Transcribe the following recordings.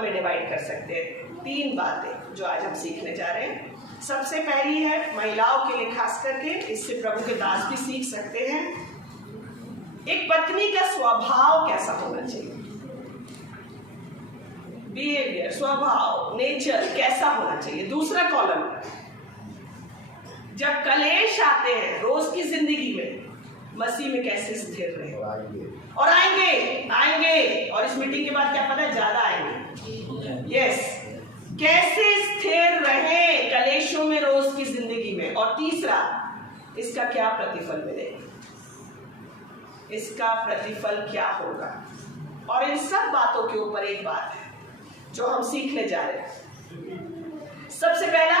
Column में divide कर सकते हैं। 3 बातें जो आज हम सीखने जा रहे हैं। सबसे पहली है महिलाओं के लिए खास करके, इससे प्रभु के दास भी सीख सकते हैं, एक पत्नी का स्वभाव कैसा होना चाहिए। बिहेवियर, स्वभाव, नेचर कैसा होना चाहिए। दूसरा कॉलम, जब कलेश आते हैं रोज की जिंदगी में, मसीह में कैसे स्थिर रहे। और आएंगे और इस मीटिंग के बाद क्या पता है ज्यादा आएंगे। यस, कैसे स्थिर रहे कलेशों में रोज की जिंदगी में। और तीसरा, इसका क्या प्रतिफल मिलेगा, इसका प्रतिफल क्या होगा। और इन सब बातों के ऊपर एक बात है जो हम सीखने जा रहे हैं। सबसे पहला,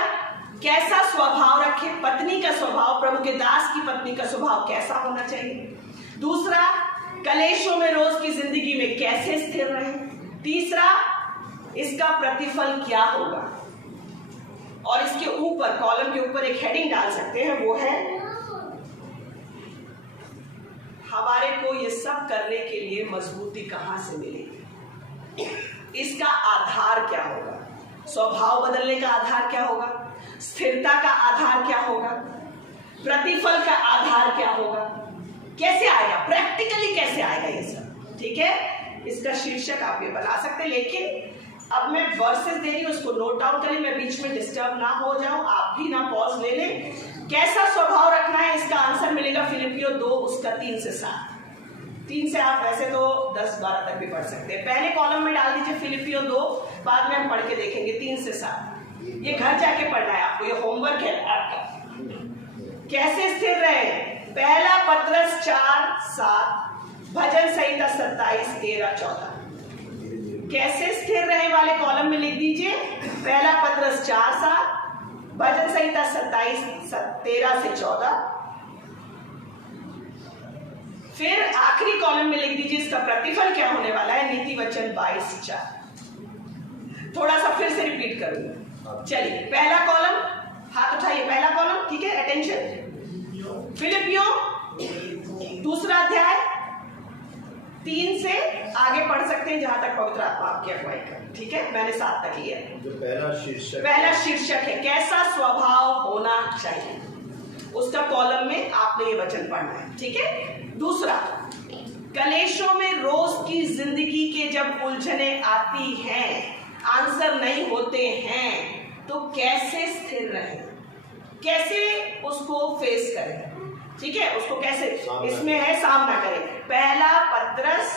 कैसा स्वभाव रखे, पत्नी का स्वभाव, प्रभु के दास की पत्नी का स्वभाव कैसा होना चाहिए। दूसरा, कलेशों में रोज की जिंदगी में कैसे स्थिर रहे। तीसरा, इसका प्रतिफल क्या होगा। और इसके ऊपर, कॉलम के ऊपर एक हेडिंग डाल सकते हैं, वो है हमारे को ये सब करने के लिए मजबूती कहां से मिलेगी, इसका आधार क्या होगा। स्वभाव बदलने का आधार क्या होगा, स्थिरता का आधार क्या होगा, प्रतिफल का आधार क्या होगा, कैसे आएगा, प्रैक्टिकली कैसे आएगा ये सब। ठीक है, इसका शीर्षक आप ये बना सकते हैं। लेकिन अब मैं वर्सेस दे रही हूँ, उसको नोट डाउन करें, मैं बीच में डिस्टर्ब ना हो जाऊं, आप भी ना पॉज ले लें। कैसा स्वभाव रखना है, इसका आंसर मिलेगा फिलिपियों 2 उसका 3 से 7। 3 से आप वैसे तो 10-12 तक भी पढ़ सकते हैं। पहले कॉलम में डाल दीजिए फिलिपियों 2, बाद में हम पढ़ के देखेंगे 3 से 7। ये घर जाके पढ़ना है आपको, ये होमवर्क है आपका। कैसे स्थिर रहे, पहला पत्रस 4:7, भजन संहिता 27, 13, 14। कैसे स्थिर रहे वाले कॉलम में लिख दीजिए, पहला पत्रस 4:7, भजन संहिता 27, 13 से 14। फिर आखिरी कॉलम में लिख दीजिए इसका प्रतिफल क्या होने वाला है, नीति वचन 22:4। थोड़ा सा फिर से रिपीट करूंगा। चलिए, पहला कॉलम, हाथ उठाइए, पहला कॉलम, ठीक है, अटेंशन। फिलिपियों दूसरा अध्याय 3 से आगे पढ़ सकते हैं जहां तक पवित्र आत्मा आपकी अगुवाई करे। ठीक है, मैंने 7 तक लिया। जो पहला शीर्षक है कैसा स्वभाव होना चाहिए, उसका कॉलम में आपने ये वचन पढ़ना है। ठीक है, दूसरा, कलेशों में रोज की जिंदगी के जब उलझने आती हैं, आंसर नहीं होते हैं, तो कैसे स्थिर रहें, कैसे उसको फेस करें। ठीक है, उसको कैसे, इसमें है सामना करें। पहला पत्रस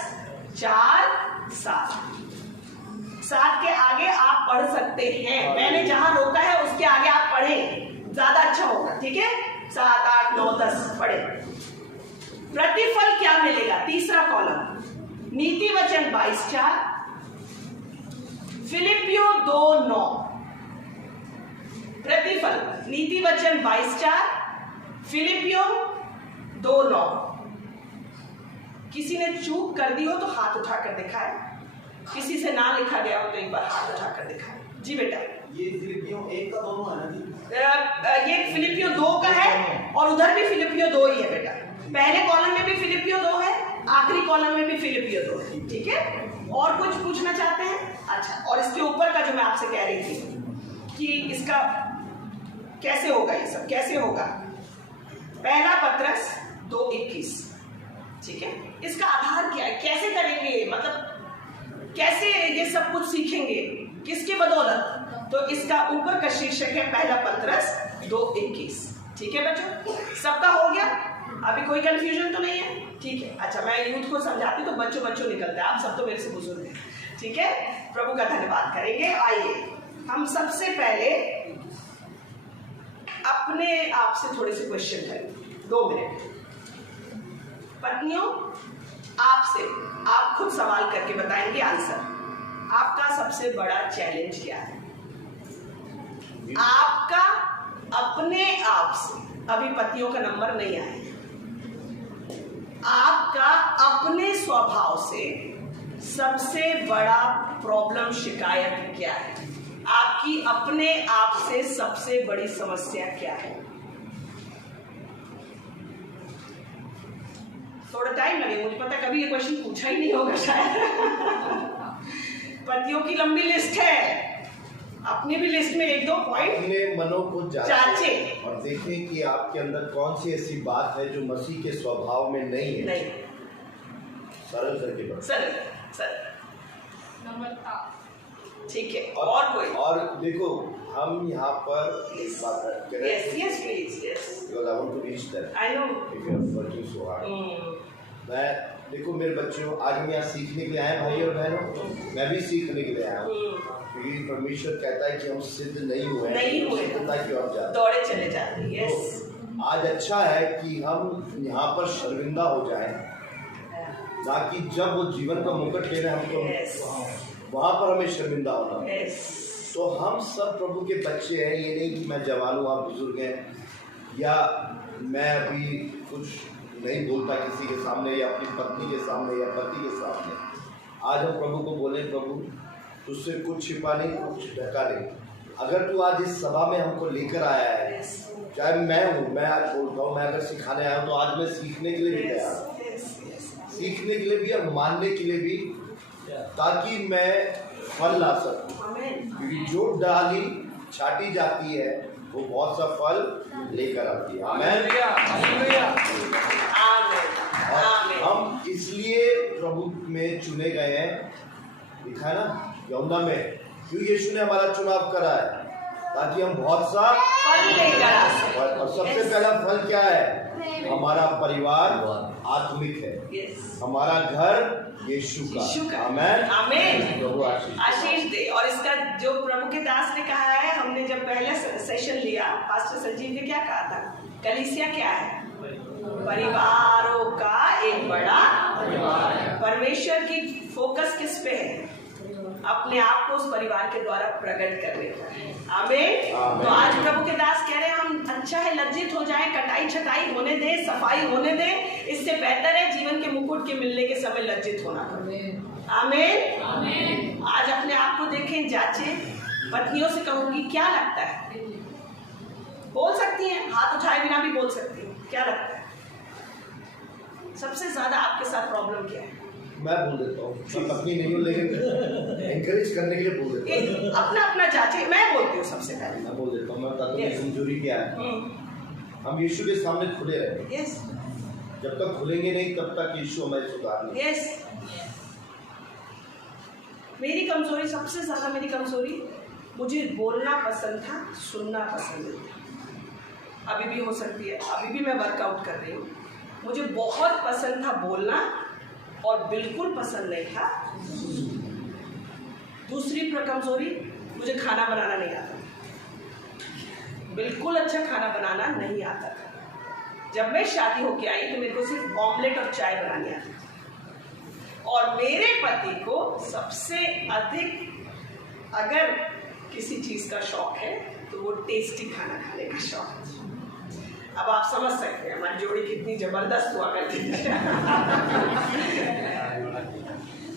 4:7 के आगे आप पढ़ सकते हैं, मैंने जहां रोका है उसके आगे आप पढ़ें, ज्यादा अच्छा होगा। ठीक है, 7, 8, 9, 10 पढ़े। प्रतिफल क्या मिलेगा, तीसरा कॉलम, नीति वचन 22:4, फिलिपियों 2:9। प्रतिफल, नीति वचन 22:4, फिलिपियों 2:9। किसी ने चूक कर दी हो तो हाथ उठाकर दिखाए, किसी से ना लिखा गया हो तो एक बार हाथ उठाकर दिखाए। जी बेटा, ये फिलिपियों 1 का दोनों है ना जी? ये फिलिपियों 2 का है और उधर भी फिलिपियों 2 ही है बेटा। पहले कॉलम में भी फिलिपियों 2 है, आखिरी कॉलम में भी फिलिपियों 2 है। ठीक है, और कुछ पूछना चाहते हैं? अच्छा, और इसके ऊपर का जो मैं आपसे कह रही थी कि इसका कैसे होगा, ये सब कैसे होगा। पहला पत्रस 2:21। ठीक है, इसका आधार क्या है, कैसे करेंगे, मतलब कैसे ये सब कुछ सीखेंगे, किसकी बदौलत। तो इसका ऊपर का शीर्षक है पहला पत्रस 2:21। ठीक है बच्चों, सबका हो गया, अभी कोई कंफ्यूजन तो नहीं है। ठीक है, अच्छा, मैं यूथ को समझाती तो बच्चों निकलते हैं, आप सब तो मेरे से बुजुर्ग हैं। ठीक है, प्रभु का धन्यवाद करेंगे। आइए हम सबसे पहले अपने आप से थोड़े से क्वेश्चन करें, 2 मिनट। पत्नियों, आपसे आप खुद सवाल करके बताएंगे आंसर। आपका सबसे बड़ा चैलेंज क्या है, आपका अपने आप से। अभी पतियों का नंबर नहीं आया, आपका अपने स्वभाव से सबसे बड़ा प्रॉब्लम, शिकायत क्या है, आपकी अपने आप से सबसे बड़ी समस्या क्या है। थोड़ा टाइम लगेगा, मुझे पता है कभी ये क्वेश्चन पूछा ही नहीं होगा शायद। पतियों की लंबी लिस्ट है, अपनी भी लिस्ट में 1-2 पॉइंट अपने मनों को जांचे और देखें कि आपके अंदर कौन सी ऐसी बात है जो मसीह के स्वभाव में नहीं है। नहीं, सरल करके बढ़ो। सरल ठीक है। और कोई? और देखो, हम यहाँ पर एक बात करें। yes please, yes, because I want to reach that. I know. If you are working so hard. मैं देखो मेरे बच्चों, आज हम यहाँ सीखने के लिए आए भाई और बहनों, मैं भी सीखने के लिए आया हूँ, क्योंकि परमेश्वर कहता है कि हम सिद्ध नहीं हुए ताकि आप जाते दौड़े चले जाते हैं। yes. तो आज अच्छा है कि हम यहाँ पर शर्मिंदा हो जाएं, ना कि जब वो जीवन का मुकुट ले रहे हैं हमको वहाँ पर हमें शर्मिंदा होना। तो हम सब प्रभु के बच्चे हैं, ये नहीं कि मैं जवान हूँ आप बुजुर्ग हैं, या मैं अभी कुछ नहीं बोलता किसी के सामने या अपनी पत्नी के सामने या पति के सामने। आज हम प्रभु को बोले, प्रभु तुझसे कुछ छिपा नहीं, कुछ ढका नहीं। अगर तू आज इस सभा में हमको लेकर आया है, चाहे मैं हूँ, मैं आज बोलता हूँ, मैं अगर सिखाने आया हूँ तो आज मैं सीखने के लिए भी तैयार हूँ, सीखने के लिए भी और मानने के लिए भी, ताकि मैं फल ला सकूं। क्योंकि जो डाली छाटी जाती है वो बहुत सा फल लेकर आती है। आमीन। हम इसलिए प्रभु में चुने गए हैं, लिखा है ना यूहन्ना में, क्यों यीशु ने हमारा चुनाव करा है, ताकि हम बहुत सा फल लेकर आ सकें। और सबसे पहला फल क्या है? हमारा परिवार आत्मिक है, हमारा घर यीशु का। आमीन। प्रभु आशीष दे। और इसका जो प्रभु के दास ने कहा है, हमने जब पहले सेशन लिया, पास्टर संजीव ने क्या कहा था? कलीसिया क्या है? परिवारों का एक बड़ा परिवार है। परमेश्वर की फोकस किस पे है? अपने आप को उस परिवार के द्वारा प्रकट करने पर। आमीन। तो आज प्रभु के दास कह रहे हैं, हम अच्छा है लज्जित हो जाए, कटाई छटाई होने दे, सफाई होने दे, इससे बेहतर है जीवन के मुकुट के मिलने के समय लज्जित होना। आमीन। आज अपने आप को देखें, जांचें। पत्नियों से कहूंगी, क्या लगता है? बोल सकती हैं, हाथ उठाए बिना भी बोल सकती हैं, क्या लगता है सबसे ज्यादा आपके साथ प्रॉब्लम क्या है? मैं बोल देता हूँ, मैं पत्नी नहीं हूँ, लेकिन एनकरेज करने के लिए बोल देता हूँ। अपना अपना जांचे। मैं बोलती हूँ सबसे पहले, मैं बोल देता हूँ, मैं बताता हूँ कमजोरी क्या है। हम यीशु के सामने खुले रहे। जब तक खुलेंगे नहीं तब तक यीशु हमें सुधार नहीं। मेरी कमजोरी, सबसे ज्यादा मेरी कमजोरी, मुझे बोलना पसंद था, सुनना पसंद नहीं था। अभी भी हो सकती है, अभी भी मैं वर्कआउट कर रही हूँ। मुझे बहुत पसंद था बोलना और बिल्कुल पसंद नहीं था। दूसरी कमजोरी, मुझे खाना बनाना नहीं आता, बिल्कुल अच्छा खाना बनाना नहीं आता था। जब मैं शादी होके आई तो मेरे को सिर्फ ऑमलेट और चाय बनानी आती। और मेरे पति को सबसे अधिक अगर किसी चीज का शौक है तो वो टेस्टी खाना खाने का शौक है। अब आप समझ सकते हैं हमारी जोड़ी कितनी जबरदस्त हुआ करती है।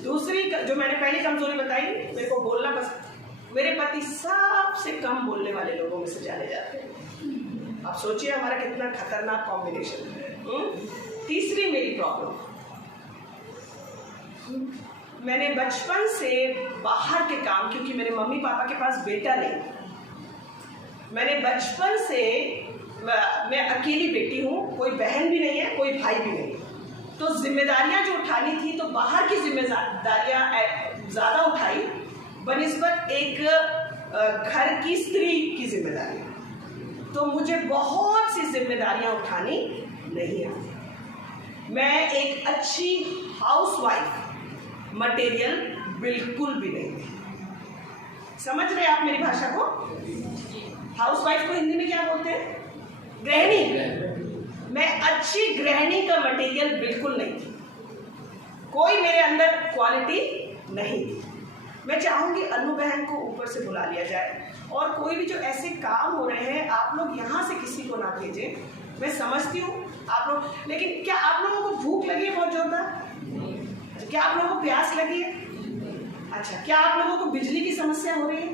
दूसरी जो मैंने पहली कमजोरी बताई, मेरे को बोलना पसंद। मेरे पति सबसे कम बोलने वाले लोगों में से जाने जाते हैं। आप सोचिए हमारा कितना खतरनाक कॉम्बिनेशन है। तीसरी मेरी प्रॉब्लम, मैंने बचपन से बाहर के काम, क्योंकि मेरे मम्मी पापा के पास बेटा नहीं, मैंने बचपन से, मैं अकेली बेटी हूँ, कोई बहन भी नहीं है, कोई भाई भी नहीं, तो जिम्मेदारियां जो उठानी थी तो बाहर की जिम्मेदारियां ज़्यादा उठाई बनिस्बत एक घर की स्त्री की जिम्मेदारी। तो मुझे बहुत सी जिम्मेदारियां उठानी नहीं आती। मैं एक अच्छी हाउसवाइफ मटेरियल बिल्कुल भी नहीं थी। समझ रहे आप मेरी भाषा को? हाउसवाइफ को हिंदी में क्या बोलते हैं? गृहिणी। मैं अच्छी गृहिणी का मटेरियल बिल्कुल नहीं थी। कोई मेरे अंदर क्वालिटी नहीं थी। मैं चाहूंगी अनु बहन को ऊपर से बुला लिया जाए, और कोई भी जो ऐसे काम हो रहे हैं आप लोग यहाँ से किसी को ना भेजें। मैं समझती हूँ आप लोग, लेकिन क्या आप लोगों को भूख लगी है बहुत जोरदार? क्या आप लोगों को प्यास लगी है? अच्छा, क्या आप लोगों को बिजली की समस्या हो रही है?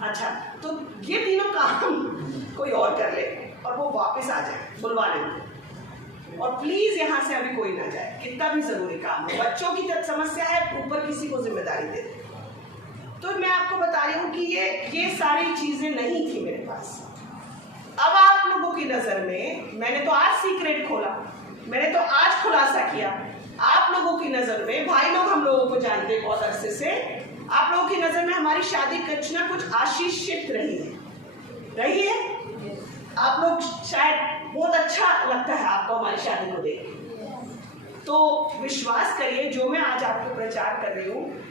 अच्छा, तो ये तीनों काम कोई और कर ले और वो वापस आ जाए, बुलवा लें। और प्लीज यहाँ से अभी कोई ना जाए, कितना भी जरूरी काम हो। बच्चों की जब समस्या है ऊपर किसी को जिम्मेदारी दे दे। तो मैं आपको बता रही हूँ कि ये सारी चीजें नहीं थी मेरे पास। अब आप लोगों की नजर में, मैंने तो आज सीक्रेट खोला, मैंने तो आज खुलासा किया, आप लोगों की नजर में, भाई लोग हम लोगों को जानते हैं बहुत अरसे से, आप लोगों की नजर में हमारी शादी कुछ ना कुछ आशीषित रही है। आप लोग शायद बहुत अच्छा लगता है आपको हमारी शादी को देख के। तो विश्वास करिए, जो मैं आज आपको प्रचार कर रही हूँ,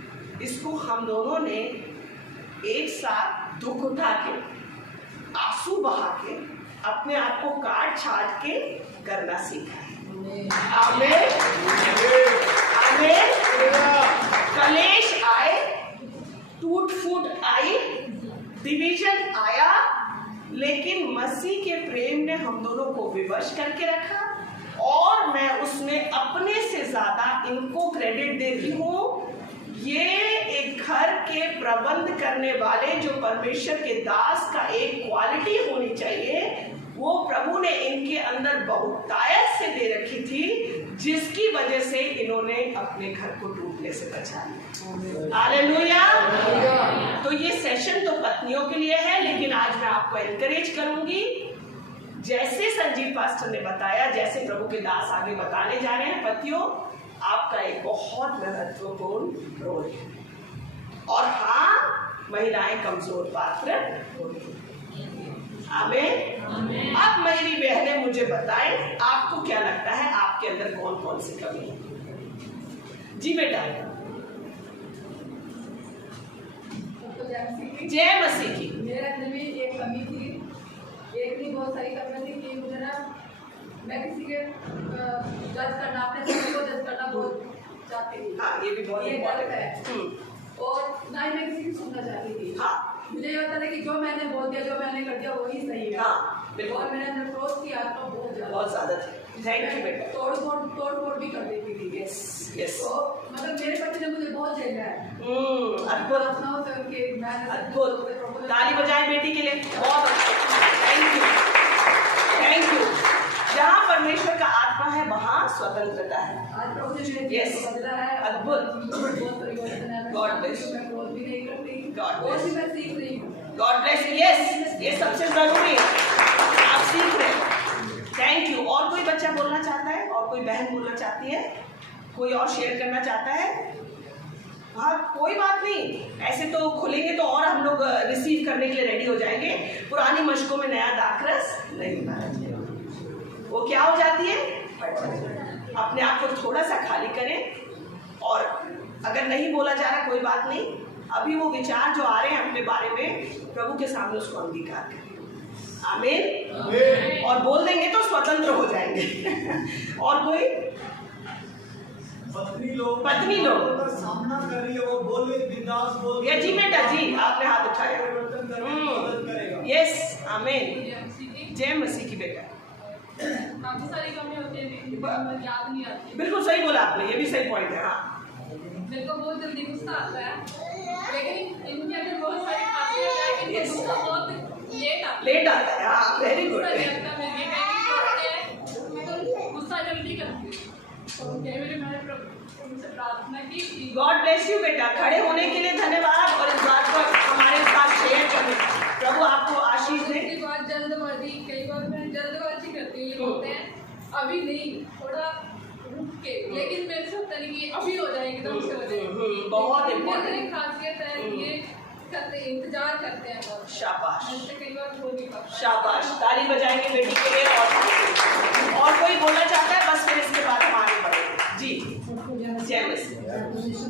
इसको हम दोनों ने एक साथ दुख उठा के, आंसू बहा के, अपने आप को काट छाट के करना सीखा है। आमीन, आमीन। कलेश आए, टूट फूट आई, डिवीजन आया, लेकिन मसीह के प्रेम ने हम दोनों को विवश करके रखा, और मैं उसमें अपने से ज्यादा इनको क्रेडिट देती हूँ। ये एक घर के प्रबंध करने वाले जो परमेश्वर के दास का एक क्वालिटी होनी चाहिए, वो प्रभु ने इनके अंदर बहुतायत से दे रखी थी, जिसकी वजह से इन्होंने अपने घर को टूटने से बचा लिया। हालेलुया। तो ये सेशन तो पत्नियों के लिए है, लेकिन आज मैं आपको एनकरेज करूंगी, जैसे संजीव पास्टर ने बताया, जैसे प्रभु के दास आगे बताने जा रहे हैं, पतियों आपका एक बहुत महत्वपूर्ण रोल है। और हाँ, महिलाएं कमजोर पात्र होती हैं। आमीन। अब मेरी बहनें मुझे बताएं, आपको क्या लगता है आपके अंदर कौन कौन सी कमी है? जी बेटा। जय मसीह की। मेरे अंदर भी एक कमी थी, एक नहीं बहुत सारी कमी थी कि मुझे ना, मैं किसी के जज करना, अपने सभी को जज करना बहुत चाहती थी। हाँ, ये भी बहुत इम्पोर्टेंट है। और ना ही मैं किसी की सुनना चाहती थी। हाँ, मुझे ये होता था कि जो मैंने बोल दिया, जो मैंने कर दिया वही सही है। हाँ, बिल्कुल। और मेरे अंदर क्रोध की आत्मा बहुत ज्यादा थी। थैंक यू बेटा। तोड़ फोड़ भी कर देती थी। Yes, yes. तो मतलब मेरे पति ने मुझे बहुत झेला है। अद्भुत, अद्भुत। ताली बजाएं बेटी के लिए। बहुत अच्छा, थैंक यू, थैंक यू। जहाँ परमेश्वर का आत्मा है वहाँ स्वतंत्रता है। आज प्रभु ने मेरे Yes. को बदला है। अद्भुत। बहुत परिवर्तन है। God bless. मैं क्रोध भी नहीं करती। God bless. और भी मैं सीख रही हूँ। God bless. यस, ये सबसे जरूरी है, आप सीख रहे हैं। Thank you. और कोई बच्चा बोलना चाहता है? और कोई बहन बोलना चाहती है? कोई और शेयर करना चाहता है? हाँ, कोई बात नहीं, ऐसे तो खुलेंगे तो और हम लोग रिसीव करने के लिए रेडी हो जाएंगे। पुरानी मशकों में नया दाखरस नहीं भरा जाएगा। वो क्या हो जाती है? अपने आप को थोड़ा सा खाली करें, और अगर नहीं बोला जा रहा कोई बात नहीं, अभी वो विचार जो आ रहे हैं अपने बारे में, प्रभु के सामने उसको अंगीकार करें। आमीन। और बोल देंगे तो स्वतंत्र हो जाएंगे। और कोई? पत्नी लोग सामना कर रही है, वो बोले बिंदास बोल। या जी बेटा जी, आपने हाथ उठाया। यस, आमीन। जय मसीह की बेटा। काफी सारी कमी होती है, याद नहीं आती। बिल्कुल सही बोला आपने, ये भी सही पॉइंट है। हाँ, मेरे को बहुत जल्दी गुस्सा आता है, लेकिन इनके अंदर बहुत सारी खासियत है कि इनको गुस्सा बहुत लेट आता है। हाँ, वेरी गुड। गुस्सा जल्दी करती हूँ। मैंने उनसे प्रार्थना की। गॉड ब्लेस यू बेटा। खड़े होने के लिए धन्यवाद, और इस बात को हमारे साथ शेयर करने। प्रभु आपको आशीष दे। कई बार मैं जल्दबाजी करती हूँ, बोलते हैं अभी नहीं, थोड़ा रुक के, लेकिन मेरे से होता नहीं कि अभी हो जाए, एकदम से हो जाए। बहुत इम्पोर्टेंट खासियत है कि ये इंतजार करते हैं बहुत। शाबाश, कई बार हो नहीं पाता। शाबाश। ताली बजाएंगे बेटी के लिए। और कोई बोलना चाहता है? बस फिर इसके बाद हम आगे बढ़ेंगे। जी, जय मसीह।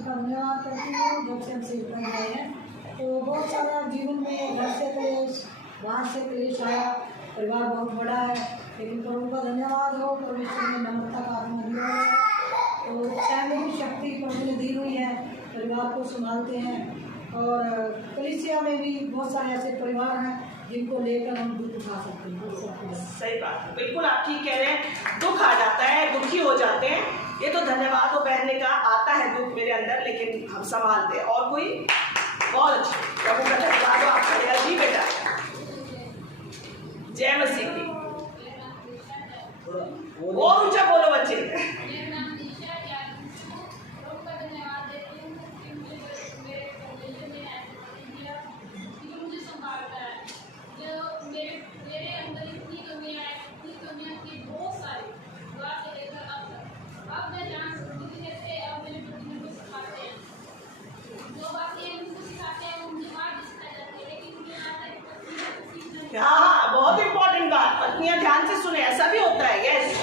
धन्यवाद करती हूँ। जब से हम सीख रहे हैं तो बहुत सारा जीवन में घर से क्लेश, बाहर से क्लेश आया, परिवार बहुत बड़ा है, लेकिन प्रभु का धन्यवाद हो, परमेश्वर ने नम्रता का आत्मा दिया है, तो सहने की शक्ति प्रभु ने दी हुई है, परिवार को संभालते हैं। और कलीसिया में भी बहुत सारे ऐसे परिवार हैं जिनको लेकर हम दुख उठा सकते हैं। सही बात है, बिल्कुल आप ठीक कह रहे हैं। दुख आ जाता है, दुखी हो जाते हैं, ये तो धन्यवाद हो बहने का। आता है दुख मेरे अंदर, लेकिन हम संभालते हैं। और कोई? बहुत अच्छा, प्रभु का धन्यवाद हो। आपका जी बेटा। जय मसीह की। और ऊंचा बोलो बच्चे। हाँ, बहुत इंपॉर्टेंट बात। पत्नियां ध्यान से सुने, ऐसा भी होता है। यस,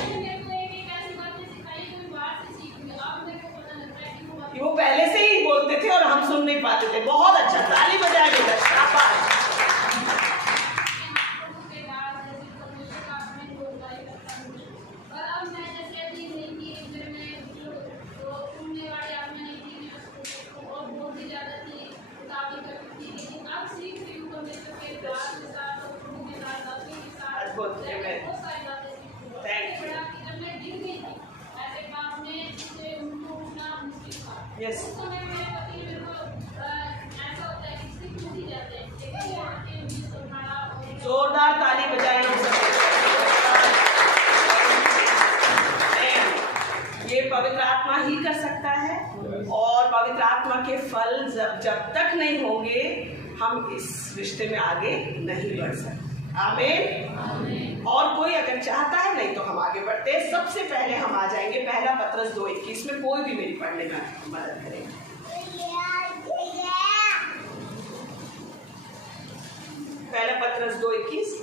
कि वो पहले से ही बोलते थे और हम सुन नहीं पाते थे। बहुत अच्छा, ताली बजाए बेटा, शाबाश। यस, जोरदार ताली बजाएं हम सब। ये पवित्र आत्मा ही कर सकता है, और पवित्र आत्मा के फल जब तक नहीं होंगे हम इस रिश्ते में आगे नहीं बढ़ सकते। आमीन। और कोई अगर चाहता है, नहीं तो हम आगे बढ़ते हैं। सबसे पहले हम आ जाएंगे पहला पत्रस 2:21 में। कोई भी मेरी पढ़ने में मदद करेगा। पहला पत्रस 2:21।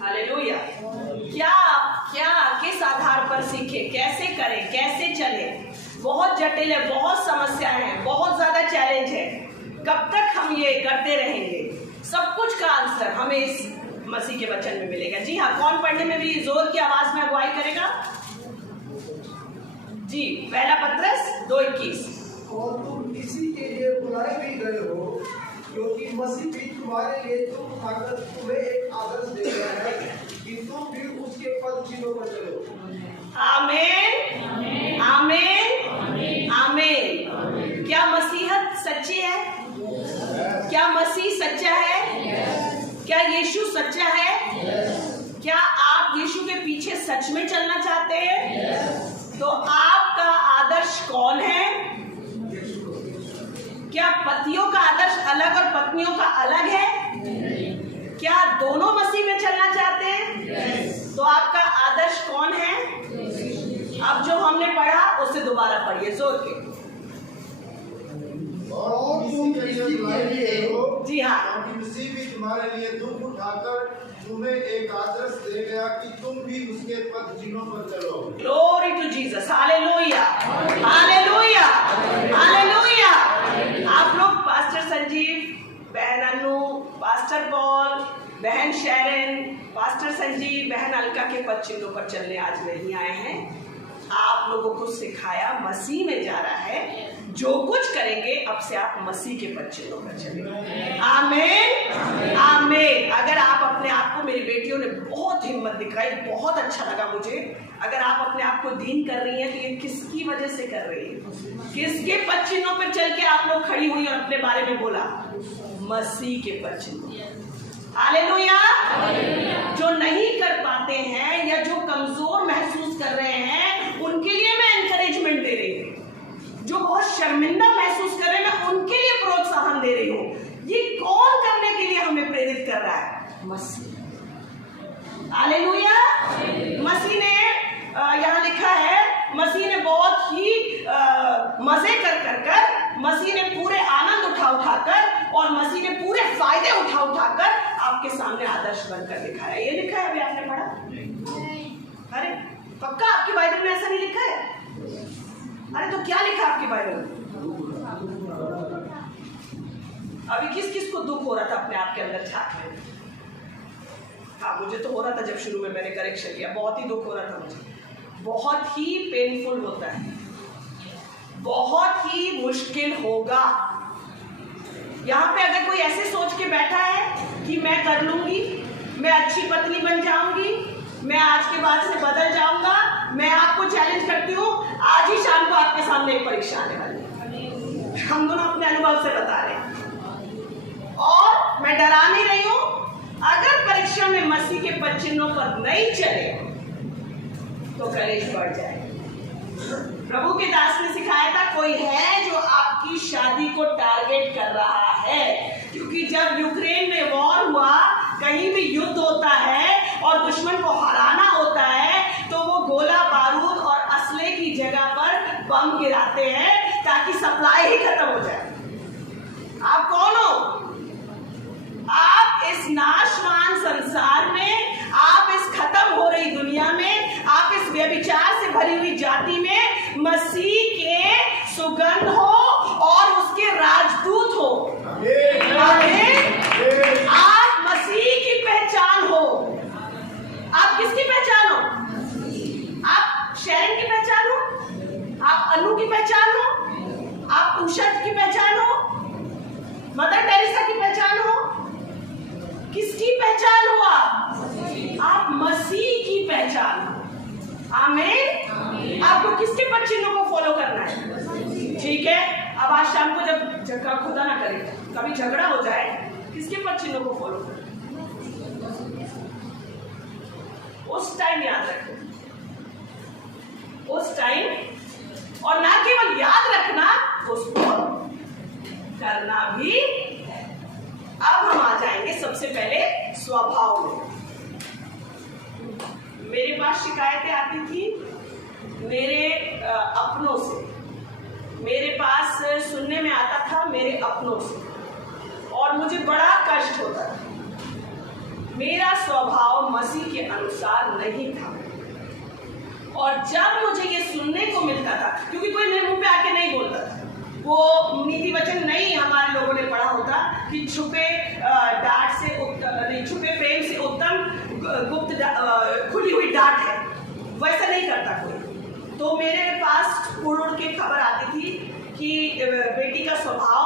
हालेलुया। क्या क्या किस आधार पर सीखे, कैसे करें, कैसे चले? बहुत जटिल है, बहुत समस्याएं हैं, बहुत ज्यादा चैलेंज है। कब तक हम ये करते रहेंगे? सब कुछ का आंसर हमें इस मसीह के वचन में मिलेगा। जी हाँ, कौन पढ़ने में भी जोर की आवाज में अगुवाई करेगा? जी, पहला पत्रस 2:21। और तुम इसी के लिए बुलाए भी गए हो, क्योंकि मसीह भी तुम्हारे लिए तुम उठाकर तुम्हें एक आदर्श दे रहा है कि तुम भी उसके पद चिन्हों पर चलो। आमीन, आमीन, आमीन। क्या मसीहत सच्ची है? क्या मसीह सच्चा है? क्या यीशु सच्चा है? क्या आप यीशु के पीछे सच में चलना चाहते हैं? तो आपका आदर्श कौन है? क्या पतियों का आदर्श अलग और पत्नियों का अलग है? क्या दोनों मसीह में चलना चाहते हैं? तो आपका आदर्श कौन है? अब जो हमने पढ़ा उसे दोबारा पढ़िए जोर के। और तुम इसी के लिए हो, जी हाँ, क्योंकि मसीह भी तुम्हारे लिए दुख उठाकर तुम्हें एक आदर्श दे गया कि तुम भी उसके पद चिन्हों पर चलो। Glory to Jesus, hallelujah, hallelujah, hallelujah. आप लोग पास्टर संजीव, बहन अनु, पास्टर पॉल, बहन शैरन, पास्टर संजीव, बहन अलका के पद चिन्हों पर चलने आज नहीं आए हैं। आप लोगों को सिखाया, मसीह में जा रहा है। जो कुछ करेंगे अब से आप मसीह के पद चिन्हों पर चलेंगे। आमीन, आमीन। अगर आप अपने आप को, मेरी बेटियों ने बहुत हिम्मत दिखाई, बहुत अच्छा लगा मुझे। अगर आप अपने आप को दीन कर रही हैं तो ये किसकी वजह से कर रही है? किसके पद चिन्हों पर चल के आप लोग खड़ी हुई और अपने बारे में बोला? मसीह के पद चिन्हों। हालेलुया। जो नहीं कर पाते हैं या जो कमजोर महसूस कर रहे हैं, उनके लिए मैं एनकरेजमेंट दे रही हूँ। जो बहुत शर्मिंदा महसूस कर रहे हैं, मैं उनके लिए प्रोत्साहन दे रही हूँ। ये कौन करने के लिए हमें प्रेरित कर रहा है? मसीह। हालेलुया। मसीह ने यहाँ लिखा है, मसीह ने बहुत ही मजे कर मसीह ने पूरे आनंद उठाकर और मसीह ने पूरे फायदे उठाकर आपके सामने आदर्श बनकर दिखाया। ये लिखा है, अभी आपने पढ़ा? अरे पक्का आपकी बाइबल में ऐसा नहीं लिखा है? अरे तो क्या लिखा आपकी बाइबल में? अभी किस किस को दुख हो रहा था अपने आप के अंदर झांक में? हाँ, मुझे तो हो रहा था जब शुरू में मैंने करेक्शन किया, बहुत ही दुख हो रहा था मुझे। बहुत ही पेनफुल होता है, बहुत ही मुश्किल होगा। यहाँ पे अगर कोई ऐसे सोच के बैठा है कि मैं कर लूंगी, मैं अच्छी पत्नी बन जाऊंगी, मैं आज के बाद से बदल जाऊंगा, मैं आपको चैलेंज करती हूँ, आज ही शाम को आपके सामने एक परीक्षा आने वाली है। हम दोनों अपने अनुभव से बता रहे हैं और मैं डरा नहीं रही हूँ। अगर परीक्षा में मसीह के पद चिन्हों पर नहीं चले तो कलेश बढ़ जाए। प्रभु के दास ने सिखाया था, कोई है जो आपकी शादी को टारगेट कर रहा है, क्योंकि जब यूक्रेन में वॉर हुआ, कहीं भी युद्ध होता है और दुश्मन को हराना होता है, तो वो गोला बारूद और असले की जगह पर बम गिराते हैं ताकि सप्लाई ही खत्म हो जाए। आप कौन हो? आप इस नाशवान संसार में, आप इस खत्म हो रही दुनिया में, आप इस व्यभिचार से भरी हुई जाति में मसीह के सुगंध हो और उसके राजदूत हो। आमीन। आप मसीह की पहचान हो। आप किसकी पहचान हो? आप शैरन की पहचान हो? आप अनु की पहचान हो? आप उषा की पहचान हो? मदर टेरेसा की पहचान हो? किसकी पहचान हो आप मसीह की पहचान हो। आमीन। आपको किसके पद चिन्हों को फॉलो करना है? ठीक है। अब आज शाम को जब झगड़ा, खुदा ना करे कभी झगड़ा हो जाए, किसके पद चिन्हों को फॉलो करना? उस टाइम याद रखो, उस टाइम, और ना केवल याद रखना, उसको करना भी। अब हम आ जाएंगे सबसे पहले स्वभाव में। मेरे पास शिकायतें आती थी मेरे अपनों से, मेरे पास सुनने में आता था मेरे अपनों से, और मुझे बड़ा कष्ट होता था। मेरा स्वभाव मसीह के अनुसार नहीं था, और जब मुझे ये सुनने को मिलता था, क्योंकि कोई मेरे मुंह पे आके नहीं बोलता था, वो नीति वचन नहीं हमारे लोगों ने पढ़ा होता कि छुपे डांट से उत्तम नहीं, छुपे प्रेम से उत्तम गुप्त खुली हुई डांट है, वैसा नहीं करता कोई। तो मेरे पास उड़ उड़ के खबर आती थी कि बेटी का स्वभाव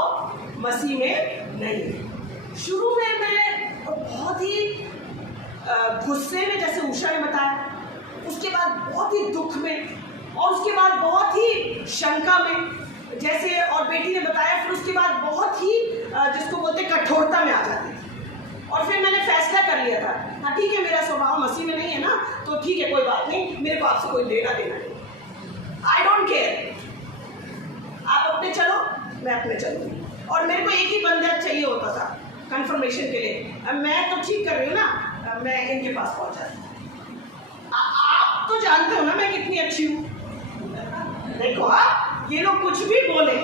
मसीह में नहीं। शुरू में मैं बहुत ही गुस्से में, जैसे उषा ने बताया, उसके बाद बहुत ही दुख में, और उसके बाद बहुत ही शंका में, जैसे और बेटी ने बताया, फिर उसके बाद बहुत ही जिसको बोलते कठोरता में आ जाती थी। और फिर मैंने फैसला कर लिया था, हाँ ठीक है, मेरा स्वभाव मसीह में नहीं है ना, तो ठीक है, कोई बात नहीं, मेरे को आपसे कोई लेना देना नहीं, आई डोंट केयर, आप अपने चलो, मैं अपने चलूंगी। और मेरे को एक ही बंदा चाहिए होता था कंफर्मेशन के लिए, मैं तो ठीक कर रही हूँ ना, मैं इनके पास पहुंच जाती। आप तो जानते हो ना मैं कितनी अच्छी हूँ। देखो ये लोग कुछ भी बोले,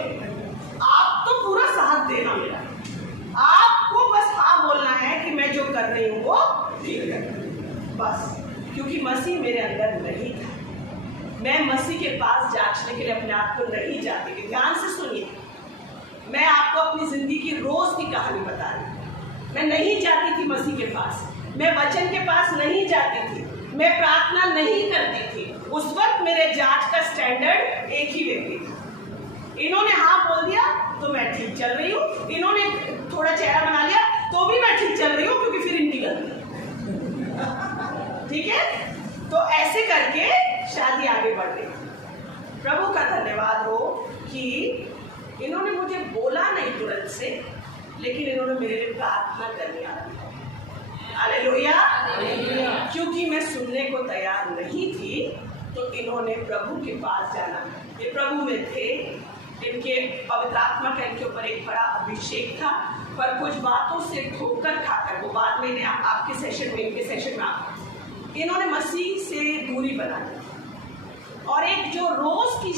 आप तो पूरा साथ देना मेरा, आपको बस हाँ बोलना है कि मैं जो कर रही हूँ वो ठीक है, बस। क्योंकि मसीह मेरे अंदर नहीं था, मैं मसीह के पास जांचने के लिए अपने आप को नहीं जाती थी। ध्यान से सुनिए, मैं आपको अपनी जिंदगी की रोज की कहानी बता रही हूँ। मैं नहीं जाती थी मसीह के पास, मैं वचन के पास नहीं जाती थी, मैं प्रार्थना नहीं करती थी। उस वक्त मेरे जांच का स्टैंडर्ड एक ही व्यक्ति था। इन्होंने हाँ बोल दिया तो मैं ठीक चल रही हूँ, इन्होंने थोड़ा चेहरा बना लिया तो भी मैं ठीक चल रही हूँ, क्योंकि फिर इनकी गलती। ठीक है, तो ऐसे करके शादी आगे बढ़ गई। प्रभु का धन्यवाद हो कि इन्होंने मुझे बोला नहीं तुरंत से, लेकिन इन्होंने मेरे लिए प्रार्थना करनी आरंभ की। हालेलुया। क्योंकि मैं सुनने को तैयार नहीं थी, तो इन्होंने प्रभु के पास जाना। ये प्रभु में थे, इनके पवित्र आत्मा का इनके ऊपर एक बड़ा अभिषेक था, पर कुछ बातों से ठोकर खाकर, वो बाद में आपके सेशन में, इनके सेशन में इन्होंने मसीह से दूरी बना ली। और एक जो रोज की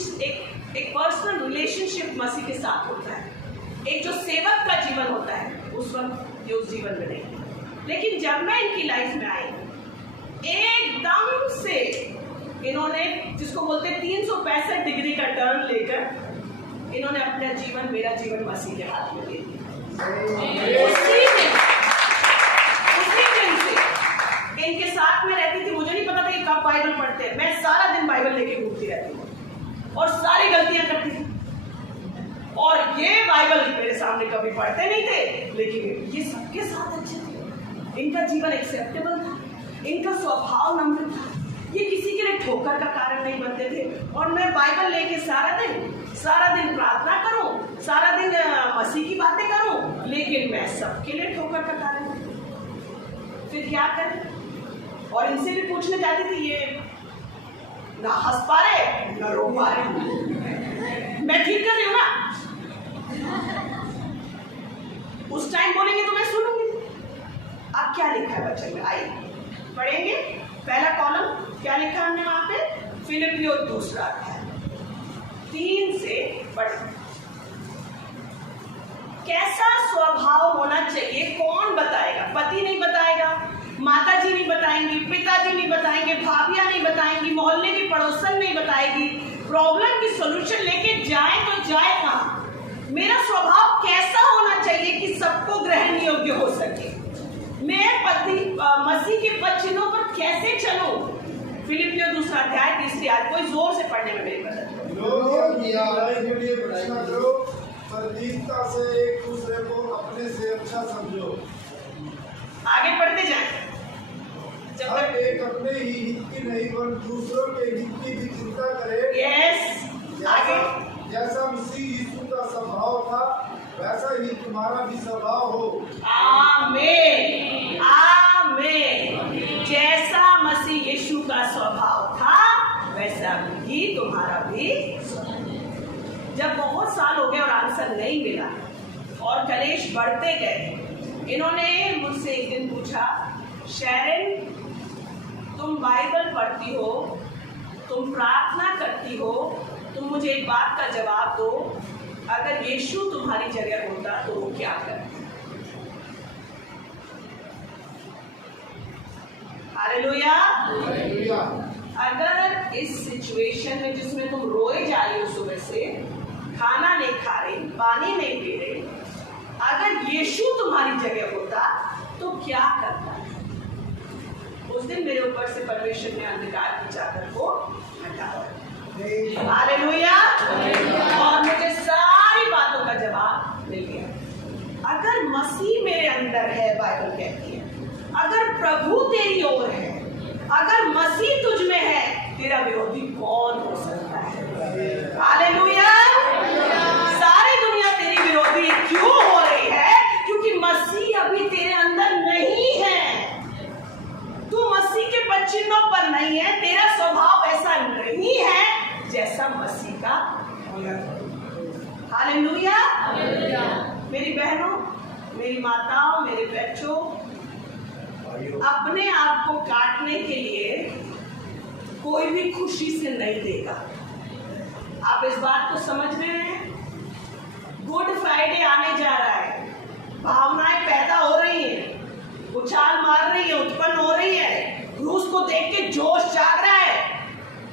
एक पर्सनल रिलेशनशिप मसीह के साथ होता है, एक जो सेवक का जीवन होता है, उस वक्त ये उस जीवन में नहीं। लेकिन जब मैं इनकी लाइफ में आई, एकदम से इन्होंने, जिसको बोलते हैं 365 डिग्री का टर्न लेकर, इन्होंने अपना जीवन, मेरा जीवन मसीह के हाथ में दे दिया। उसी दिन से इनके साथ में रहती थी। मुझे नहीं पता था ये कब बाइबल पढ़ते हैं, मैं सारा दिन बाइबल लेके घूमती रहती हूँ और सारी गलतियां करती थी। और ये बाइबल मेरे सामने कभी पढ़ते नहीं थे, लेकिन ये सबके साथ अच्छे थे। इनका जीवन एक्सेप्टेबल था, इनका स्वभाव नम्र था, ये किसी के लिए ठोकर का कारण नहीं बनते थे। और मैं बाइबल लेके सारा दिन प्रार्थना करूं, सारा दिन मसीह की बातें करूं, लेकिन मैं सबके लिए ठोकर का कारण हूं। फिर क्या करें? और इनसे भी पूछने जाती थी, ये ना हंस पा रहे ना रो पा रहे, मैं ठीक कर रही हूँ ना? उस टाइम बोलेंगे तो मैं सुनूंगी। अब क्या लिखा है वचन में, आइए पढ़ेंगे। पहला कॉलम क्या लिखा हमने वहां पे? फिलिपियों 2 अध्याय। 3 से पढ़ें। कैसा स्वभाव होना चाहिए कौन बताएगा? पति नहीं बताएगा, माता जी नहीं बताएंगी, पिताजी नहीं बताएंगे, भाभियां नहीं बताएंगी, मोहल्ले की पड़ोसन नहीं बताएगी। प्रॉब्लम की सॉल्यूशन लेके जाए तो जाए कहाँ? मेरा स्वभाव कैसा होना चाहिए कि सबको ग्रहण योग्य हो सके? मैं मसीह के पद चिन्हों पर कैसे चलूं? फिलिपियों 2 अध्याय 3 आयत। कोई जोर से पढ़ने में मेरी मदद करो। प्रतीकता से एक दूसरे को अपने से अच्छा समझो। आगे पढ़ते जाएं। जब हर एक अपने ही हित की नहीं पर दूसरों के हित की भी चिंता करे। यस, आगे। जैसा मसीह यीशु का स्वभाव था वैसा ही तुम्हारा भी स्वभाव हो। आमीन, आमीन। जैसा मसीह यीशु का स्वभाव था वैसा ही तुम्हारा भी। जब बहुत साल हो गए और आंसर नहीं मिला और कलेश बढ़ते गए, इन्होंने मुझसे एक दिन पूछा, शैरन तुम बाइबल पढ़ती हो, तुम प्रार्थना करती हो, तुम मुझे एक बात का जवाब दो, अगर यीशु तुम्हारी जगह होता तो वो क्या करता? हालेलुया। अगर इस सिचुएशन में जिसमें तुम रोए जा रही हो, सुबह से खाना नहीं खा रही, पानी नहीं पी रही, अगर यीशु तुम्हारी जगह होता तो क्या करता? उस दिन मेरे ऊपर से परमेश्वर ने अंधकार की चादर को हटाया। हालेलुया। और मुझे सारी बातों का जवाब मिल गया। अगर मसीह मेरे अंदर है, बाइबल कहती है, अगर प्रभु तेरी ओर है, अगर मसीह तुझ में है, तेरा विरोधी कौन हो सकता है? हालेलुया। सारी दुनिया तेरी विरोधी क्यों हो रही है? क्योंकि मसीह अभी तेरे अंदर नहीं है। तू मसीह के पद चिन्हों पर नहीं है, तेरा स्वभाव ऐसा नहीं है जैसा मसीह का। हालेलुया। मेरी बहनों, मेरी माताओं, मेरे बच्चों, अपने आप को काटने के लिए कोई भी खुशी से नहीं देगा। आप इस बात को समझ रहे हैं? गुड फ्राइडे आने जा रहा है, भावनाएं पैदा हो रही हैं, उछाल मार रही है, उत्पन्न हो रही है, रूस को देख के जोश जाग रहा है,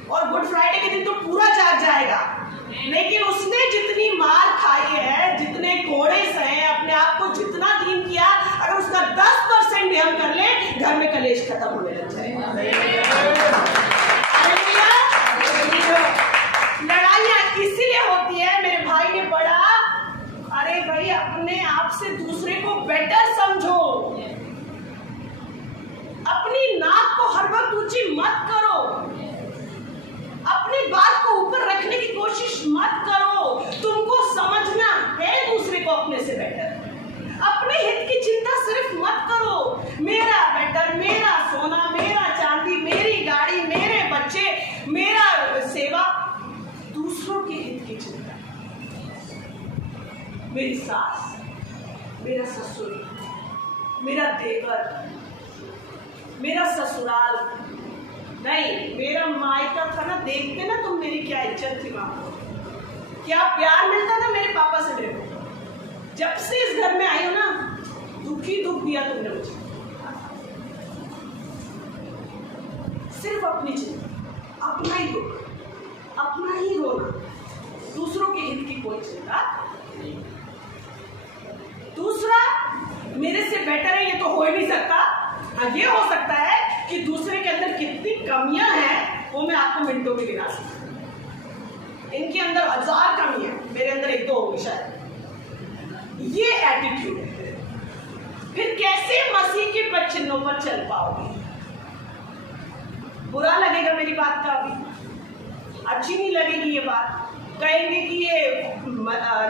और गुड फ्राइडे के दिन तो पूरा जाग जाएगा। लेकिन उसने जितनी मार खाई है, जितने कोड़े सहे, अपने आप को जितना दीन किया, अगर उसका 10% भी हम कर ले, घर में कलेश खत्म होने लग जाएगा। लड़ाइयाँ इसीलिए होती है, मेरे भाई ने पढ़ा, अरे भाई अपने आप से दूसरे को बेटर समझो, अपनी नाक को हर वक्त ऊंची मत करो, अपनी बात को ऊपर रखने की कोशिश मत करो। तुमको समझना है दूसरे को अपने से बेटर, अपने हित की चिंता सिर्फ मत करो। मेरा बेटर, मेरा सोना, मेरा चांदी, मेरी गाड़ी, मेरे बच्चे, मेरा सेवा, दूसरों के हित की चिंता। मेरी सास, मेरा ससुर, मेरा देवर, मेरा ससुराल नहीं, मेरा मायका था ना। देखते ना तुम मेरी क्या इज्जत थी वहां, क्या प्यार मिलता था मेरे पापा से मेरे को। जब से इस घर में आई हो ना, दुखी दुख दिया तुमने मुझे। सिर्फ अपनी चिंता, अपना ही दुख, अपना ही रोना, दूसरों के हित की कोई चिंता नहीं। दूसरा मेरे से बेटर है ये तो हो ही नहीं सकता। हाँ, ये हो सकता है कि दूसरे के अंदर कितनी कमियां हैं वो मैं आपको मिनटों में गिना सकता हूं। इनके अंदर 1000 कमियां, मेरे अंदर 1-2 होगी शायद। ये एटीट्यूड है। फिर कैसे मसीह के पद चिन्हों पर चल पाओगे? बुरा लगेगा मेरी बात का, अभी अच्छी नहीं लगेगी ये बात। कहेंगे कि ये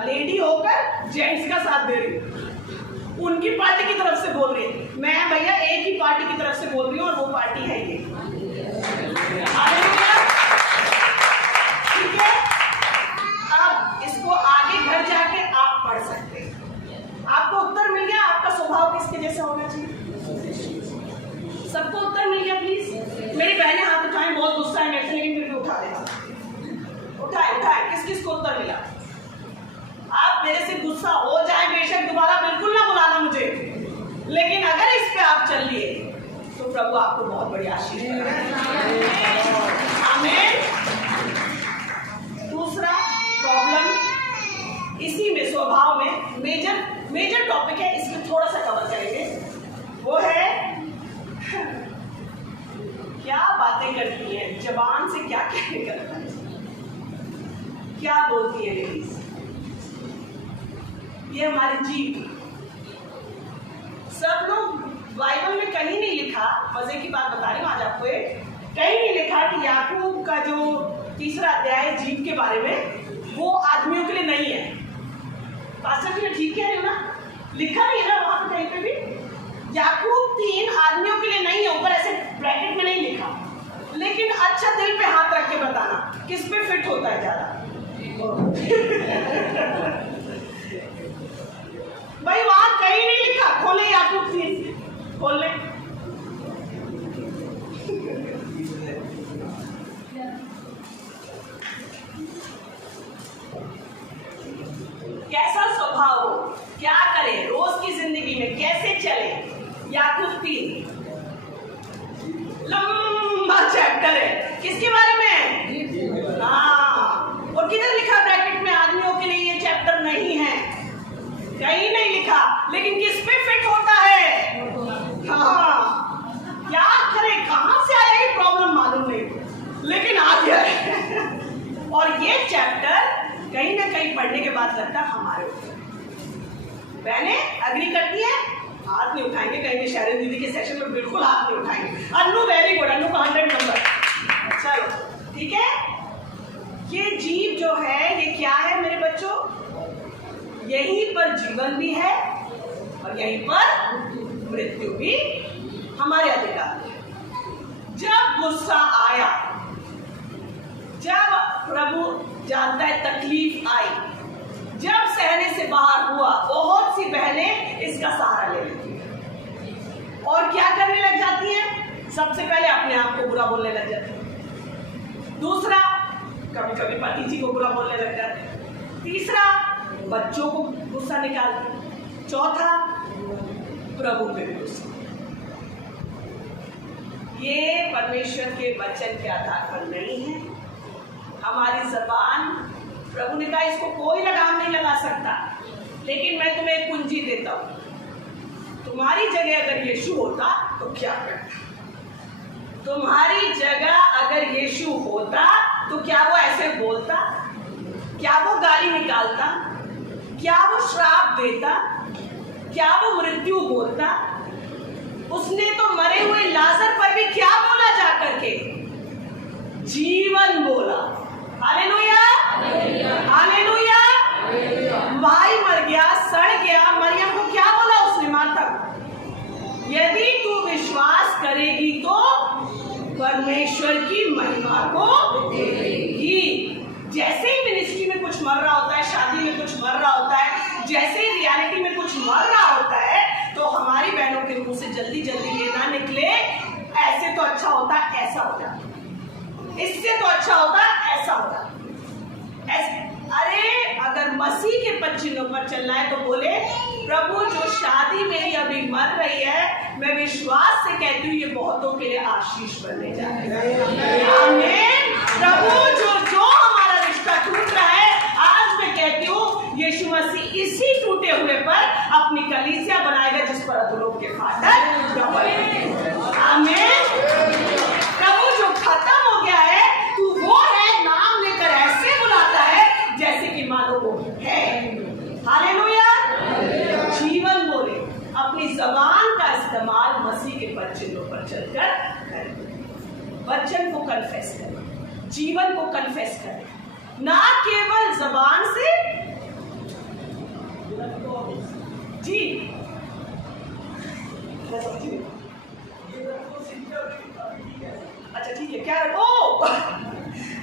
लेडी होकर जेंट्स का साथ दे रही, उनकी पार्टी की तरफ से बोल रही है। मैं भैया एक ही पार्टी की तरफ से बोल रही हूँ और वो पार्टी है ये। ठीक है, अब इसको आगे घर जाके आप पढ़ सकते हैं। आपको उत्तर मिल गया, आपका स्वभाव किसके जैसा होना चाहिए? सबको उत्तर मिल गया? प्लीज मेरी बहनें हाथ उठाएं, बहुत गुस्सा है मेरे से, लेकिन फिर भी उठा देना। उठाए उठाए, किस किस आपको बहुत बड़ी आशीष आमीन। दूसरा प्रॉब्लम इसी में स्वभाव में मेजर टॉपिक है, इसमें थोड़ा सा कवर करेंगे, वो है क्या बातें करती है, जबान से क्या क्या निकलता है, क्या बोलती है लेडीज। ये हमारी जीभ। सब लोग बाइबल में कहीं नहीं लिखा, मजे की बात बता रही हूँ आज आपको, कहीं नहीं लिखा कि याकूब का जो 3रा अध्याय जीभ के बारे में वो आदमियों के लिए नहीं है। पास्टर जी ने ठीक कह रहे हो ना, लिखा नहीं है ना वहां पे कहीं पे भी। याकूब 3 आदमियों के लिए नहीं है, ऊपर ऐसे ब्रैकेट में नहीं लिखा, लेकिन अच्छा दिल पे हाथ रख के बताना किस पे फिट होता है ज्यादा। भाई वहां कहीं नहीं लिखा, खोले याकूब 3 खोल ले। कैसा स्वभाव हो, क्या करे रोज की जिंदगी में, कैसे चले। याकूब 3 लंबा चैप्टर है, किसके बारे में? हाँ, और किधर लिखा ब्रैकेट में आदमियों के लिए ये चैप्टर नहीं है, कहीं नहीं लिखा, लेकिन किस पे फिट होता है। हाँ, क्या करे, कहां से आया ये प्रॉब्लम मालूम नहीं, लेकिन आ गया है। और ये चैप्टर कहीं ना कहीं पढ़ने के बाद लगता है हमारे ऊपर। बहनें अग्री करती है, हाथ नहीं उठाएंगे, कहीं भी शैरन दीदी के सेशन में बिल्कुल हाथ नहीं उठाएंगे। अन्नू वेरी गुड, अन्नू का 100 नंबर। चलो ठीक है। ये जीव जो है ये क्या है मेरे बच्चों? यहीं पर जीवन भी है और यहीं पर मृत्यु भी हमारे अधिकार है। जब गुस्सा आया, जब प्रभु जानता है तकलीफ आई, जब सहने से बाहर हुआ, बहुत सी बहनें इसका सहारा ले लेती हैं और क्या करने लग जाती हैं? सबसे पहले अपने आप को बुरा बोलने लग जाती हैं। दूसरा, कभी कभी पति जी को बुरा बोलने लग जाते हैं। तीसरा, बच्चों को गुस्सा निकालते हैं। चौथा, प्रभु पे भी गुस्सा। ये परमेश्वर के वचन के आधार पर नहीं है। हमारी जबान, प्रभु ने कहा इसको कोई लगाम नहीं लगा सकता, लेकिन मैं तुम्हें एक कुंजी देता हूं। तुम्हारी जगह अगर यीशु होता तो क्या करता? तुम्हारी जगह अगर यीशु होता तो क्या वो ऐसे बोलता? क्या वो गाली निकालता? क्या वो श्राप देता? क्या वो मृत्यु बोलता? उसने तो मरे हुए लाजर पर भी क्या बोला जा करके? जीवन बोला। Hallelujah, hallelujah. भाई मर गया, सड़ गया, मरियम को क्या बोला उसने? माता, यदि तू विश्वास करेगी तो परमेश्वर की महिमा को देखेगी। जैसे ही मिनिस्ट्री में कुछ मर रहा होता है, शादी में कुछ मर रहा होता है, जैसे ही रियलिटी में कुछ मर रहा होता है, तो हमारी बहनों के मुंह से जल्दी जल्दी ये ना निकले ऐसे तो अच्छा होता, ऐसा हो जाता, इससे तो अच्छा होता, ऐसा होता। अरे अगर मसीह के पद चिन्हों पर चलना है तो बोले, प्रभु जो शादी मेरी अभी मर रही है, मैं विश्वास से कहती हूँ ये बहुतों के लिए आशीष बनने जा रही है। आमीन। प्रभु जो हमारा रिश्ता टूट रहा है, आज मैं कहती हूँ यीशु मसीह इसी टूटे हुए पर अपनी कलीसिया बनाएगा, जिस पर अधोलोक के फाटक डबल। आमीन। प्रभु जो खत्म हो गया है, तू वो है, नाम लेकर ऐसे बुलाता है जैसे कि मानो वो है। हालेलुया। जीवन बोले, अपनी जबान का इस्तेमाल मसीह के पद चिन्हों पर चलकर करें। वचन को कन्फेस करें, जीवन को कन्फेस करें, ना केवल जबान से। जी अच्छा ठीक है, क्या ओ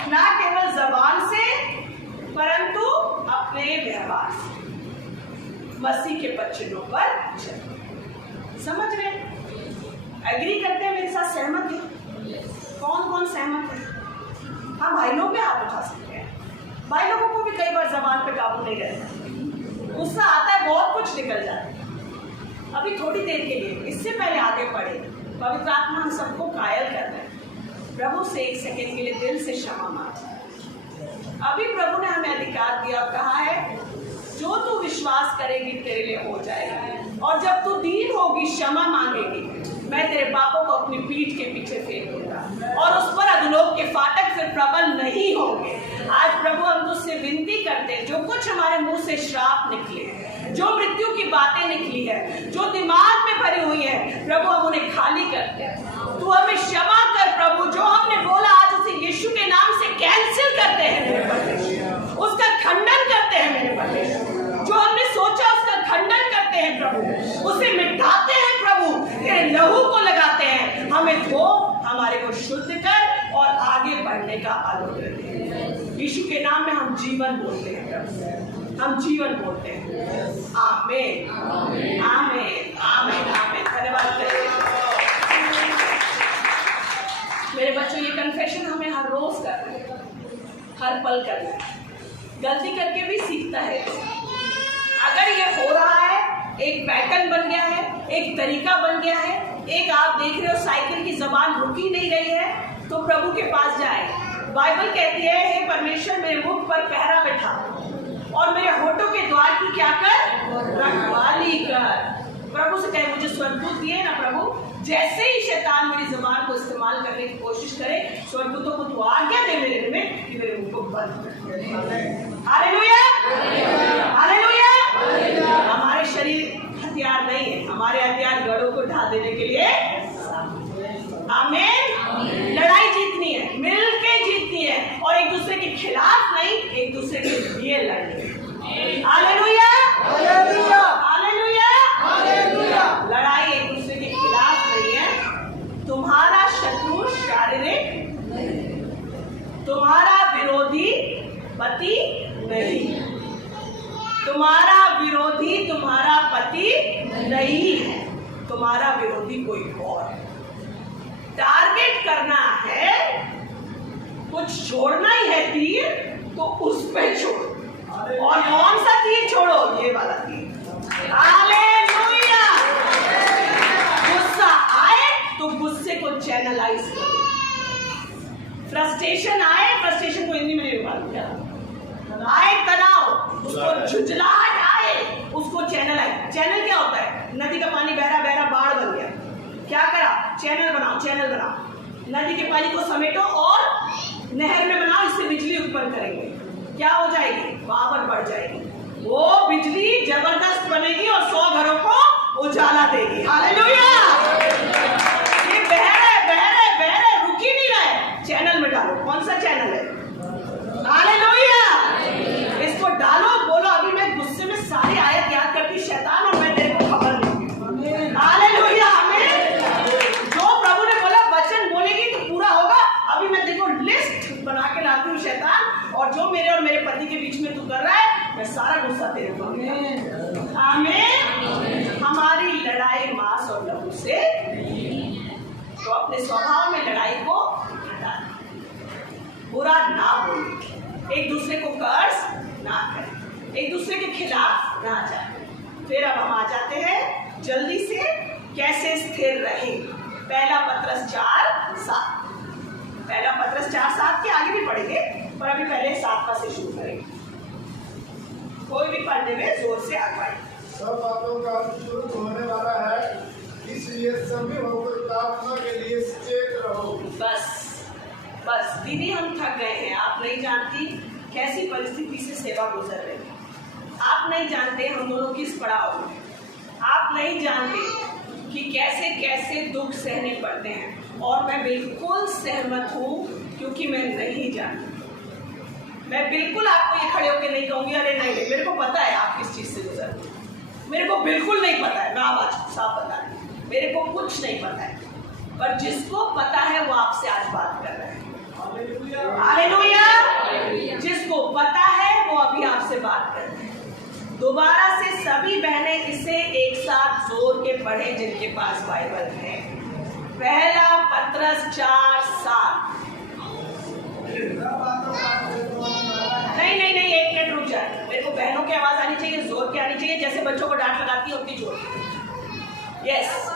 ना केवल जबान से परंतु अपने व्यवहार से मसीह के पद चिन्हों पर चलें। समझ रहे? एग्री करते हैं मेरे साथ? सहमत है? कौन कौन सहमत है? हम भाई लोग भी हाथ उठा सकते हैं। भाई लोगों को भी कई बार जबान पे काबू नहीं रहता, गुस्सा आता है, बहुत कुछ निकल जाता है। अभी थोड़ी देर के लिए, इससे पहले आगे बढ़े, पवित्र आत्मा हम सबको कायल कर रहे हैं। प्रभु से एक सेकंड के लिए दिल से क्षमा मांग। अभी प्रभु ने हमें अधिकार दिया और कहा है जो तू विश्वास करेगी तेरे लिए हो जाएगा, और जब तू दीन होगी क्षमा मांगेगी, मैं तेरे पापों को अपनी पीठ के पीछे फेंक दूंगा और उस पर अधोलोक के फाटक फिर प्रबल नहीं होंगे। आज प्रभु हम तुझसे विनती करते हैं, जो कुछ हमारे मुंह से श्राप निकले, जो मृत्यु की बातें निकली है, जो दिमाग में भरी हुई है, प्रभु हम उन्हें खाली करते हैं। तू हमें क्षमा कर प्रभु। जो हमने बोला आज उसे यीशु के नाम से कैंसिल करते हैं मेरे परमेश्वर, उसका खंडन करते हैं मेरे परमेश्वर। जो हमने सोचा उसका खंडन करते हैं प्रभु, उसे मिटाते हैं प्रभु, तेरे लहू को लगाते हैं। हमें धो, हमारे को शुद्ध कर और आगे बढ़ने का अनुग्रह दे। यीशु के नाम में हम जीवन बोलते हैं प्रभु, हम जीवन बोलते हैं। आमीन आमीन आमीन आमीन। धन्यवाद मेरे बच्चों। ये कन्फेशन हमें हर रोज करना है, हर पल करना है। गलती करके भी सीखता है। अगर ये हो रहा है, एक पैटर्न बन गया है, एक तरीका बन गया है, एक आप देख रहे हो साइकिल की जबान रुकी नहीं रही है, तो प्रभु के पास जाए। बाइबल कहती है, हे परमेश्वर मेरे मुख पर पहरा बैठा और मेरे होठों के द्वार की क्या कर, रखवाली कर। प्रभु से कहे मुझे स्वर्गदूत दिए ना प्रभु। जैसे ही शैतान मेरी जुबान को इस्तेमाल करने की कोशिश करे, स्वर्गदूतों को तू आज्ञा दे मेरे में कि मेरे मुंह को बंद कर। Hallelujah hallelujah. हमारे शरीर हथियार नहीं है, हमारे हथियार गढ़ों को ढा देने के लिए। आमीन। लड़ाई जीतनी है, मिलके जीतनी है, और एक दूसरे के खिलाफ नहीं, एक दूसरे के लिए लड़नी है। Hallelujah hallelujah hallelujah hallelujah. लड़ाई एक दूसरे के खिलाफ नहीं है। तुम्हारा शत्रु शारीरिक, तुम्हारा विरोधी पति नहीं, तुम्हारा विरोधी तुम्हारा पति नहीं है, तुम्हारा विरोधी कोई और है। टारगेट करना है, कुछ छोड़ना ही है तीर, तो उस पे छोड़ो। और कौन सा तीर छोड़ो? ये वाला तीर। हालेलुया। गुस्सा आए तो गुस्से को चैनलाइज करो। फ्रस्ट्रेशन आए, फ्रस्ट्रेशन को हिंदी में नहीं मालूम क्या आए, तनाव, उसको झुंझलाहट आए, उसको चैनल क्या होता है? नदी का पानी बहरा बहरा बाढ़ बन गया, क्या करा? चैनल बनाओ, चैनल बनाओ। नदी के पानी को समेटो और नहर में बनाओ, इससे बिजली उत्पन्न करेंगे। क्या हो जाएगी? पावर बढ़ जाएगी। वो बिजली जबरदस्त बनेगी और 100 घरों को उजाला देगी। हालेलुया। ये बहरे रुक ही नहीं रहा है, चैनल में डालो। कौन सा चैनल है? हालेलुया। इसको डालो, बोलो अभी मैं गुस्से में सारी आयत याद करती शैतान, और मैं तेरे को खबर दूंगी। हालेलुया। हमें जो प्रभु ने बोला वचन बोलेगी तो पूरा होगा। अभी मैं देखो लिस्ट बना के लाती हूँ शैतान, और जो मेरे और मेरे पति के बीच में तू कर रहा है, मैं सारा गुस्सा तेरे को। आमीन। हमारी लड़ाई मांस और लहू से, तो अपने स्वभाव में लड़ाई को हटा, बुरा ना बोले, एक दूसरे को कर्ज ना करें, एक दूसरे के खिलाफ ना जाए। फिर अब हम आ जाते हैं जल्दी से कैसे स्थिर रहे। पहला पत्रस 4:7। पहला पत्रस 4:7 के आगे भी पढ़ेंगे, पर अभी पहले 7वां से शुरू करेंगे। कोई भी पढ़ने में जोर से आगे। सब बातों का शुरू होने वाला है, इसलिए सभी होकर प्रार्थना के लिए सचेत रहो। बस दीदी हम थक गए हैं। आप नहीं जानती कैसी परिस्थिति से सेवा गुजर रही है। आप नहीं जानते हम दोनों किस पड़ाव में। आप नहीं जानते कि कैसे कैसे दुख सहने पड़ते हैं, और मैं बिल्कुल सहमत हूँ, क्योंकि मैं नहीं जानती। मैं बिल्कुल आपको ये खड़े होकर नहीं कहूँगी अरे नहीं, मेरे को पता है आप किस चीज़ से गुजरते हैं। मेरे को बिल्कुल नहीं पता है, मैं आवाज साफ बता रही हूँ, मेरे को कुछ नहीं पता है। पर जिसको पता है वो आपसे आज बात कर रहा है। हालेलुया। जिसको पता है वो अभी आपसे बात कर रहे हैं। दोबारा से सभी बहनें इसे एक साथ जोर के पढ़े जिनके पास बाइबल है। पहला पत्रस 4:7। नहीं, एक मिनट रुक जाए। मेरे को बहनों की आवाज आनी चाहिए, जोर की आनी चाहिए, जैसे बच्चों को डांट लगाती है उतनी जोर। यस,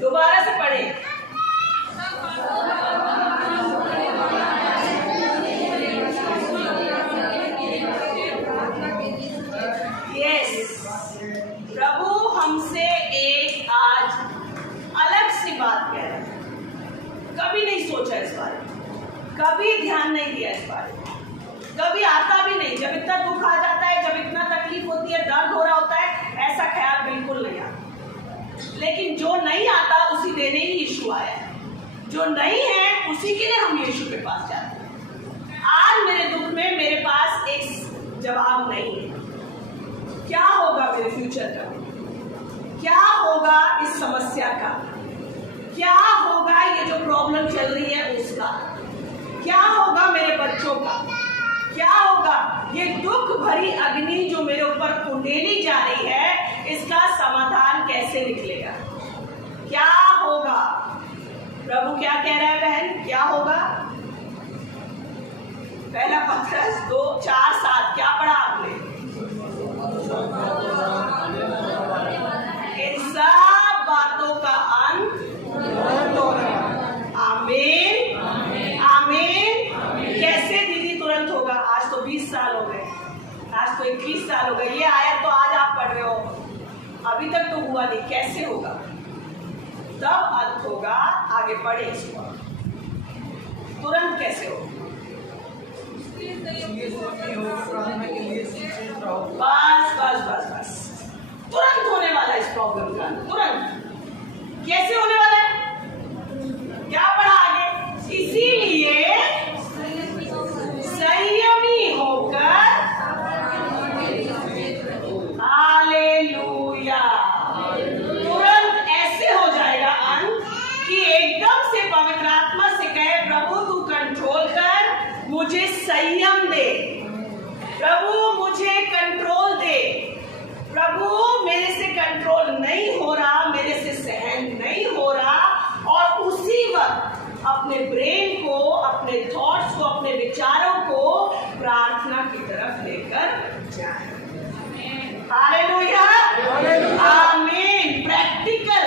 दोबारा से पढ़े। प्रभु हमसे एक आज अलग सी बात कह रहे हैं। कभी नहीं सोचा इस बारे में, कभी ध्यान नहीं दिया इस बारे में, कभी आता भी नहीं। जब इतना दुख आ जाता है, जब इतना तकलीफ होती है, दर्द हो रहा होता है, ऐसा ख्याल बिल्कुल नहीं आता। लेकिन जो नहीं आता उसी देने ही यीशु आया है। जो नहीं है उसी के लिए हम यीशु के पास जाते हैं। आज मेरे दुख में मेरे पास एक जवाब नहीं है। क्या होगा मेरे फ्यूचर का, क्या होगा इस समस्या का, क्या होगा ये जो प्रॉब्लम चल रही है उसका, क्या होगा मेरे बच्चों का, क्या होगा ये दुख भरी अग्नि जो मेरे ऊपर कुंडेली जा रही है, इसका समाधान कैसे निकलेगा, क्या होगा। प्रभु क्या कह रहा है बहन, क्या होगा। पहला पत्रस 2:4-7 क्या पढ़ा आपने। इन सब बातों का अंत आमीन आमीन। कैसे दीदी तुरंत होगा। आज तो 20 साल हो गए, आज तो 21 साल हो गए। ये आयत तो आज आप पढ़ रहे हो, अभी तक तो हुआ नहीं। कैसे होगा, तब अंत होगा। आगे पढ़े इसको, तुरंत कैसे होगा। बस बस बस बस, तुरंत होने वाला इस प्रॉब्लम का, तुरंत। कैसे होने वाला है, क्या पढ़ा आगे। इसीलिए संयमी होकर, हालेलुया। तुरंत ऐसे हो जाएगा अंत कि एकदम से पवित्र आत्मा से कहे, प्रभु तू कंट्रोल कर, मुझे संयम दे, प्रभु मुझे कंट्रोल दे, प्रभु मेरे से कंट्रोल नहीं हो रहा, मेरे से सहन नहीं हो रहा। और उसी वक्त अपने ब्रेन को, अपने थॉट्स को, अपने विचारों को प्रार्थना की तरफ लेकर जाए। हालेलुया आमीन। प्रैक्टिकल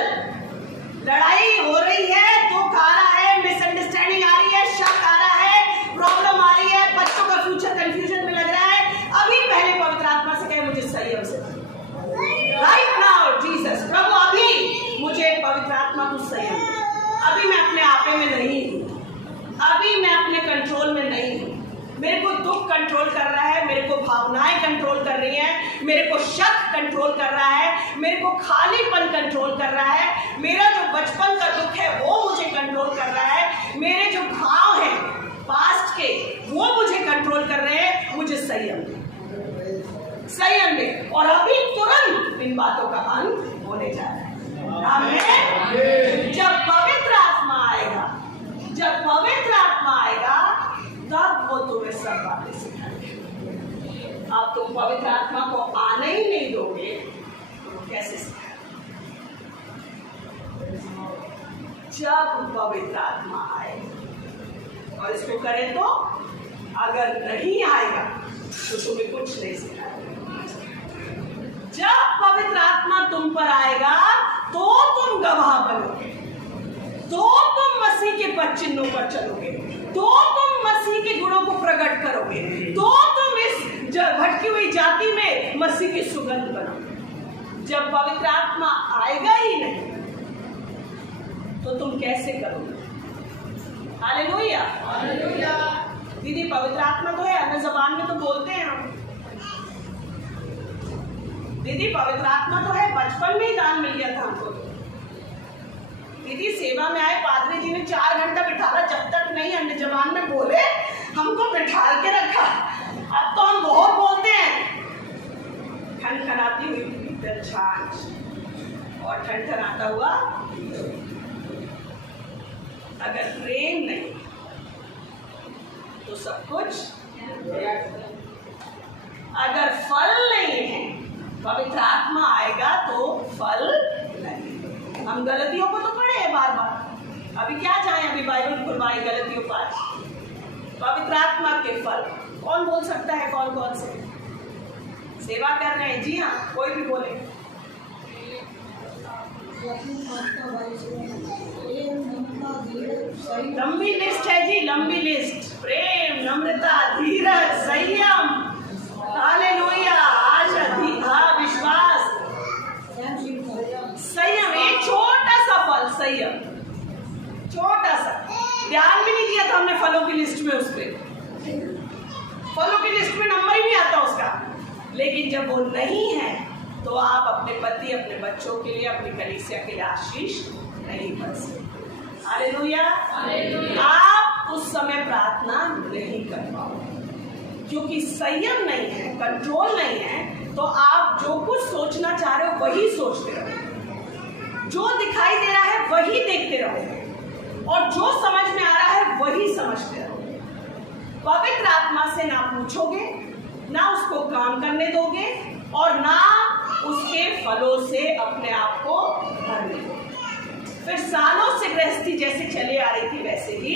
लड़ाई हो रही है, दुख आ रहा है, मिसअंडरस्टैंडिंग आ रही है, शक आ रहा है, प्रॉब्लम आ रही है, बच्चों का फ्यूचर कंफ्यूजन में लग रहा है। अभी पहले पवित्र आत्मा से कहे, मुझे संयम से राइट नाउ जीसस, प्रभु अभी मुझे पवित्र आत्मा तू संयम दे। अभी मैं अपने आपे में नहीं हूँ, अभी मैं अपने कंट्रोल में नहीं हूँ। मेरे को दुख कंट्रोल कर रहा है, मेरे को भावनाएं कंट्रोल कर रही हैं, मेरे को शक कंट्रोल कर रहा है, मेरे को खालीपन कंट्रोल कर रहा है, मेरा जो बचपन का दुख है वो मुझे कंट्रोल कर रहा है, मेरे जो घाव हैं पास्ट के वो मुझे कंट्रोल कर रहे हैं। मुझे संयम दे, संयम दे। और अभी तुरंत इन बातों का अंत होने जा रहा है। आमीन। जब पवित्र आत्मा आएगा, जब पवित्र आत्मा आएगा, तब वो तुम्हें सब बातें सिखाएगा। आप तुम पवित्र आत्मा को आने ही नहीं दोगे तो कैसे सिखाएगा। जब पवित्र आत्मा आएगा, और इसको करें तो अगर नहीं आएगा तो तुम्हें कुछ नहीं सिखाएगा। जब पवित्र आत्मा तुम पर आएगा तो तुम गवाह बनोगे, तो तुम मसीह के पद चिन्हों पर चलोगे, तो तुम मसीह के गुणों को प्रकट करोगे, तो तुम इस भटकी हुई जाति में मसीह की सुगंध बनोगे। जब पवित्र आत्मा आएगा ही नहीं तो तुम कैसे करोगे। Hallelujah hallelujah. दीदी पवित्र आत्मा तो है, अन्य ज़बान में तो बोलते हैं हम। दीदी पवित्र आत्मा तो है, बचपन में ही दान मिल गया था हमको। दीदी सेवा में आए, पादरी जी ने 4 घंटा बिठाला, जब तक नहीं अन्य ज़बान में बोले हमको बिठा के रखा। अब तो हम बहुत बोलते हैं। खनखनाती हुई भीतर छाछ और ठनठनाता हुआ। अगर प्रेम नहीं तो सब कुछ, अगर फल नहीं है, पवित्र आत्मा आएगा तो फल नहीं। हम गलतियों को तो पढ़े हैं बार बार, अभी क्या चाहें, अभी बाइबल खुलवाई गलतियों पर। पवित्र आत्मा के फल कौन बोल सकता है, कौन कौन से। सेवा कर रहे हैं, जी हाँ, कोई भी बोले। लंबी लिस्ट है जी, लंबी लिस्ट। प्रेम, नम्रता, धीरज, संयम, हालेलुया, आशा, विश्वास, संयम। एक छोटा सा फल, संयम, छोटा सा। ध्यान भी नहीं दिया था हमने फलों की लिस्ट में, उस पर फलों की लिस्ट में नंबर ही नहीं आता उसका। लेकिन जब वो नहीं है तो आप अपने पति, अपने बच्चों के लिए, अपनी कलीसिया के लिए आशीष नहीं कर सकते। हालेलुया। आप उस समय प्रार्थना नहीं कर पाओगे क्योंकि संयम नहीं है, कंट्रोल नहीं है। तो आप जो कुछ सोचना चाह रहे हो वही सोचते रहोगे, जो दिखाई दे रहा है वही देखते रहोगे, और जो समझ में आ रहा है वही समझते रहोगे। पवित्र आत्मा से ना पूछोगे, ना उसको काम करने दोगे, और ना उसके फलों से अपने आप को भरने दोगे। फिर सालों से गृहस्थी जैसे चले आ रही थी वैसे ही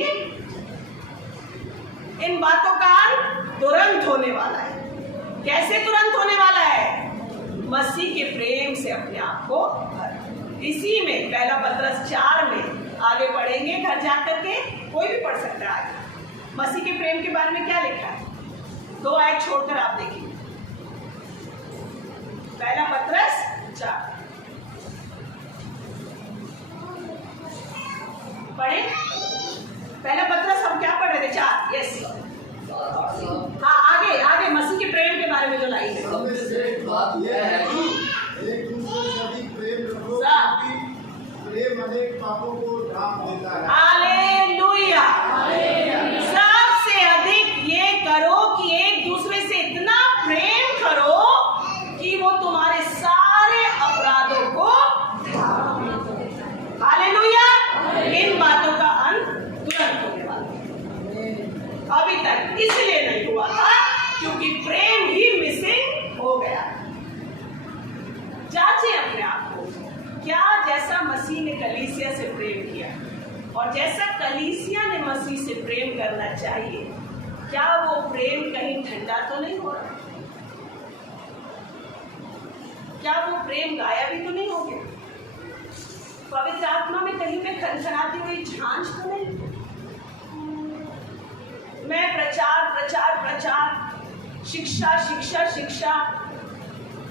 इन बातों का तुरंत होने वाला है। कैसे तुरंत होने वाला है? मसीह के प्रेम से अपने आप को भर। इसी में पहला पत्रस 4 में आगे पढ़ेंगे, घर जाकर के कोई भी पढ़ सकता है आगे। मसीह के प्रेम के बारे में क्या लिखा है, 2 आयत छोड़कर आप देखिए। पहला पत्रस 4 पढ़े। पहला पत्रस हम क्या पढ़ रहे थे? 4। यस, हाँ, आगे मसीह के प्रेम के बारे में जो लाइन है। बात यह है कि एक दूसरे से अधिक प्रेम रखो, क्योंकि प्रेम अनेक पापों को ढांप देता है। हालेलुया। सबसे अधिक ये करो कि एक दूसरे से इतना प्रेम करो कि वो तुम्हारे सारे अपराधों को ढांप दे। हालेलुया। इन बातों का अंत तुरंत होने वाला है। अभी तक इसलिए नहीं हुआ था क्योंकि प्रेम ही मिसिंग हो गया। जांचें अपने आप को, क्या जैसा मसीह ने कलीसिया से प्रेम किया और जैसा कलीसिया ने मसीह से प्रेम करना चाहिए, क्या वो प्रेम कहीं ठंडा तो नहीं हो रहा? क्या वो प्रेम गाया भी तो नहीं हो गया? पवित्र आत्मा में कहीं पे खनखनाती हुई झांझ तो नहीं? मैं प्रचार प्रचार प्रचार, शिक्षा शिक्षा शिक्षा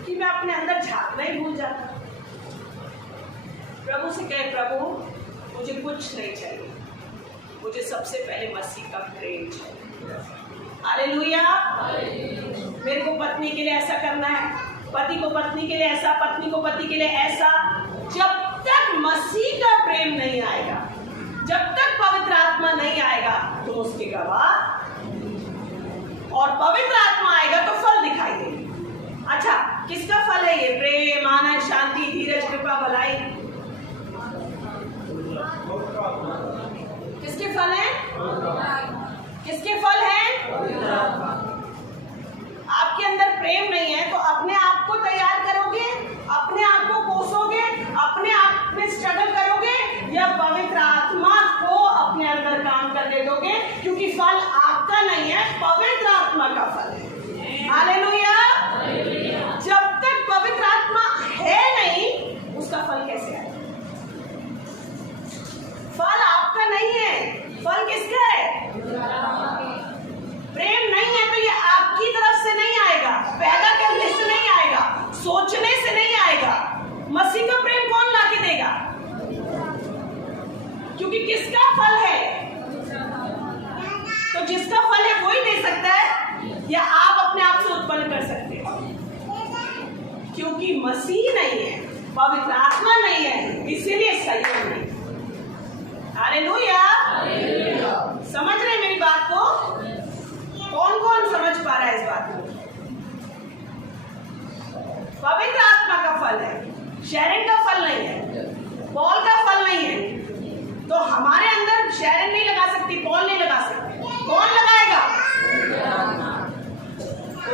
कि मैं अपने अंदर झांकना ही भूल जाता। प्रभु से कहे, प्रभु मुझे कुछ नहीं चाहिए, मुझे सबसे पहले मसीह का प्रेम चाहिए। हालेलुया। मेरे को पत्नी के लिए ऐसा करना है, पति को पत्नी के लिए ऐसा, पत्नी को पति के लिए ऐसा। जब तक मसीह का प्रेम नहीं आएगा, जब तक पवित्र आत्मा नहीं आएगा, तो उसके गवाह, और पवित्र आत्मा आएगा तो फल दिखाई देंगे। अच्छा, किसका फल है ये? प्रेम, आनंद, शांति, धीरज, कृपा, भलाई। किसके फल हैं? किसके फल हैं? आपके अंदर प्रेम नहीं है तो अपने आप को तैयार करोगे, अपने आप को कोसोगे, अपने आप में स्ट्रगल करोगे, या पवित्र आत्मा को अपने अंदर काम करने दोगे? क्योंकि फल आपका नहीं है, पवित्र आत्मा का फल है। हालेलुया। जब तक पवित्र आत्मा है नहीं, उसका फल कैसे आएगा? फल आपका नहीं है, फल किसका है? प्रेम नहीं है तो ये आपकी तरफ से नहीं आएगा, पैदा करने से नहीं आएगा, सोचने से नहीं आएगा। मसीह का प्रेम कौन ला के देगा? क्योंकि किसका फल है? तो जिसका फल है वही दे सकता है, या आप अपने आप से उत्पन्न कर सकते हो? क्योंकि मसीह नहीं है, पवित्र आत्मा नहीं है, इसीलिए संयम नहीं। हालेलुया। समझ रहे मेरी बात को? कौन कौन समझ पा रहा है इस बात को? पवित्र आत्मा का फल है, शैरन का फल नहीं है, पॉल का फल नहीं है। तो हमारे अंदर शैरन नहीं लगा सकती, पॉल नहीं लगा सकती, कौन लगाएगा?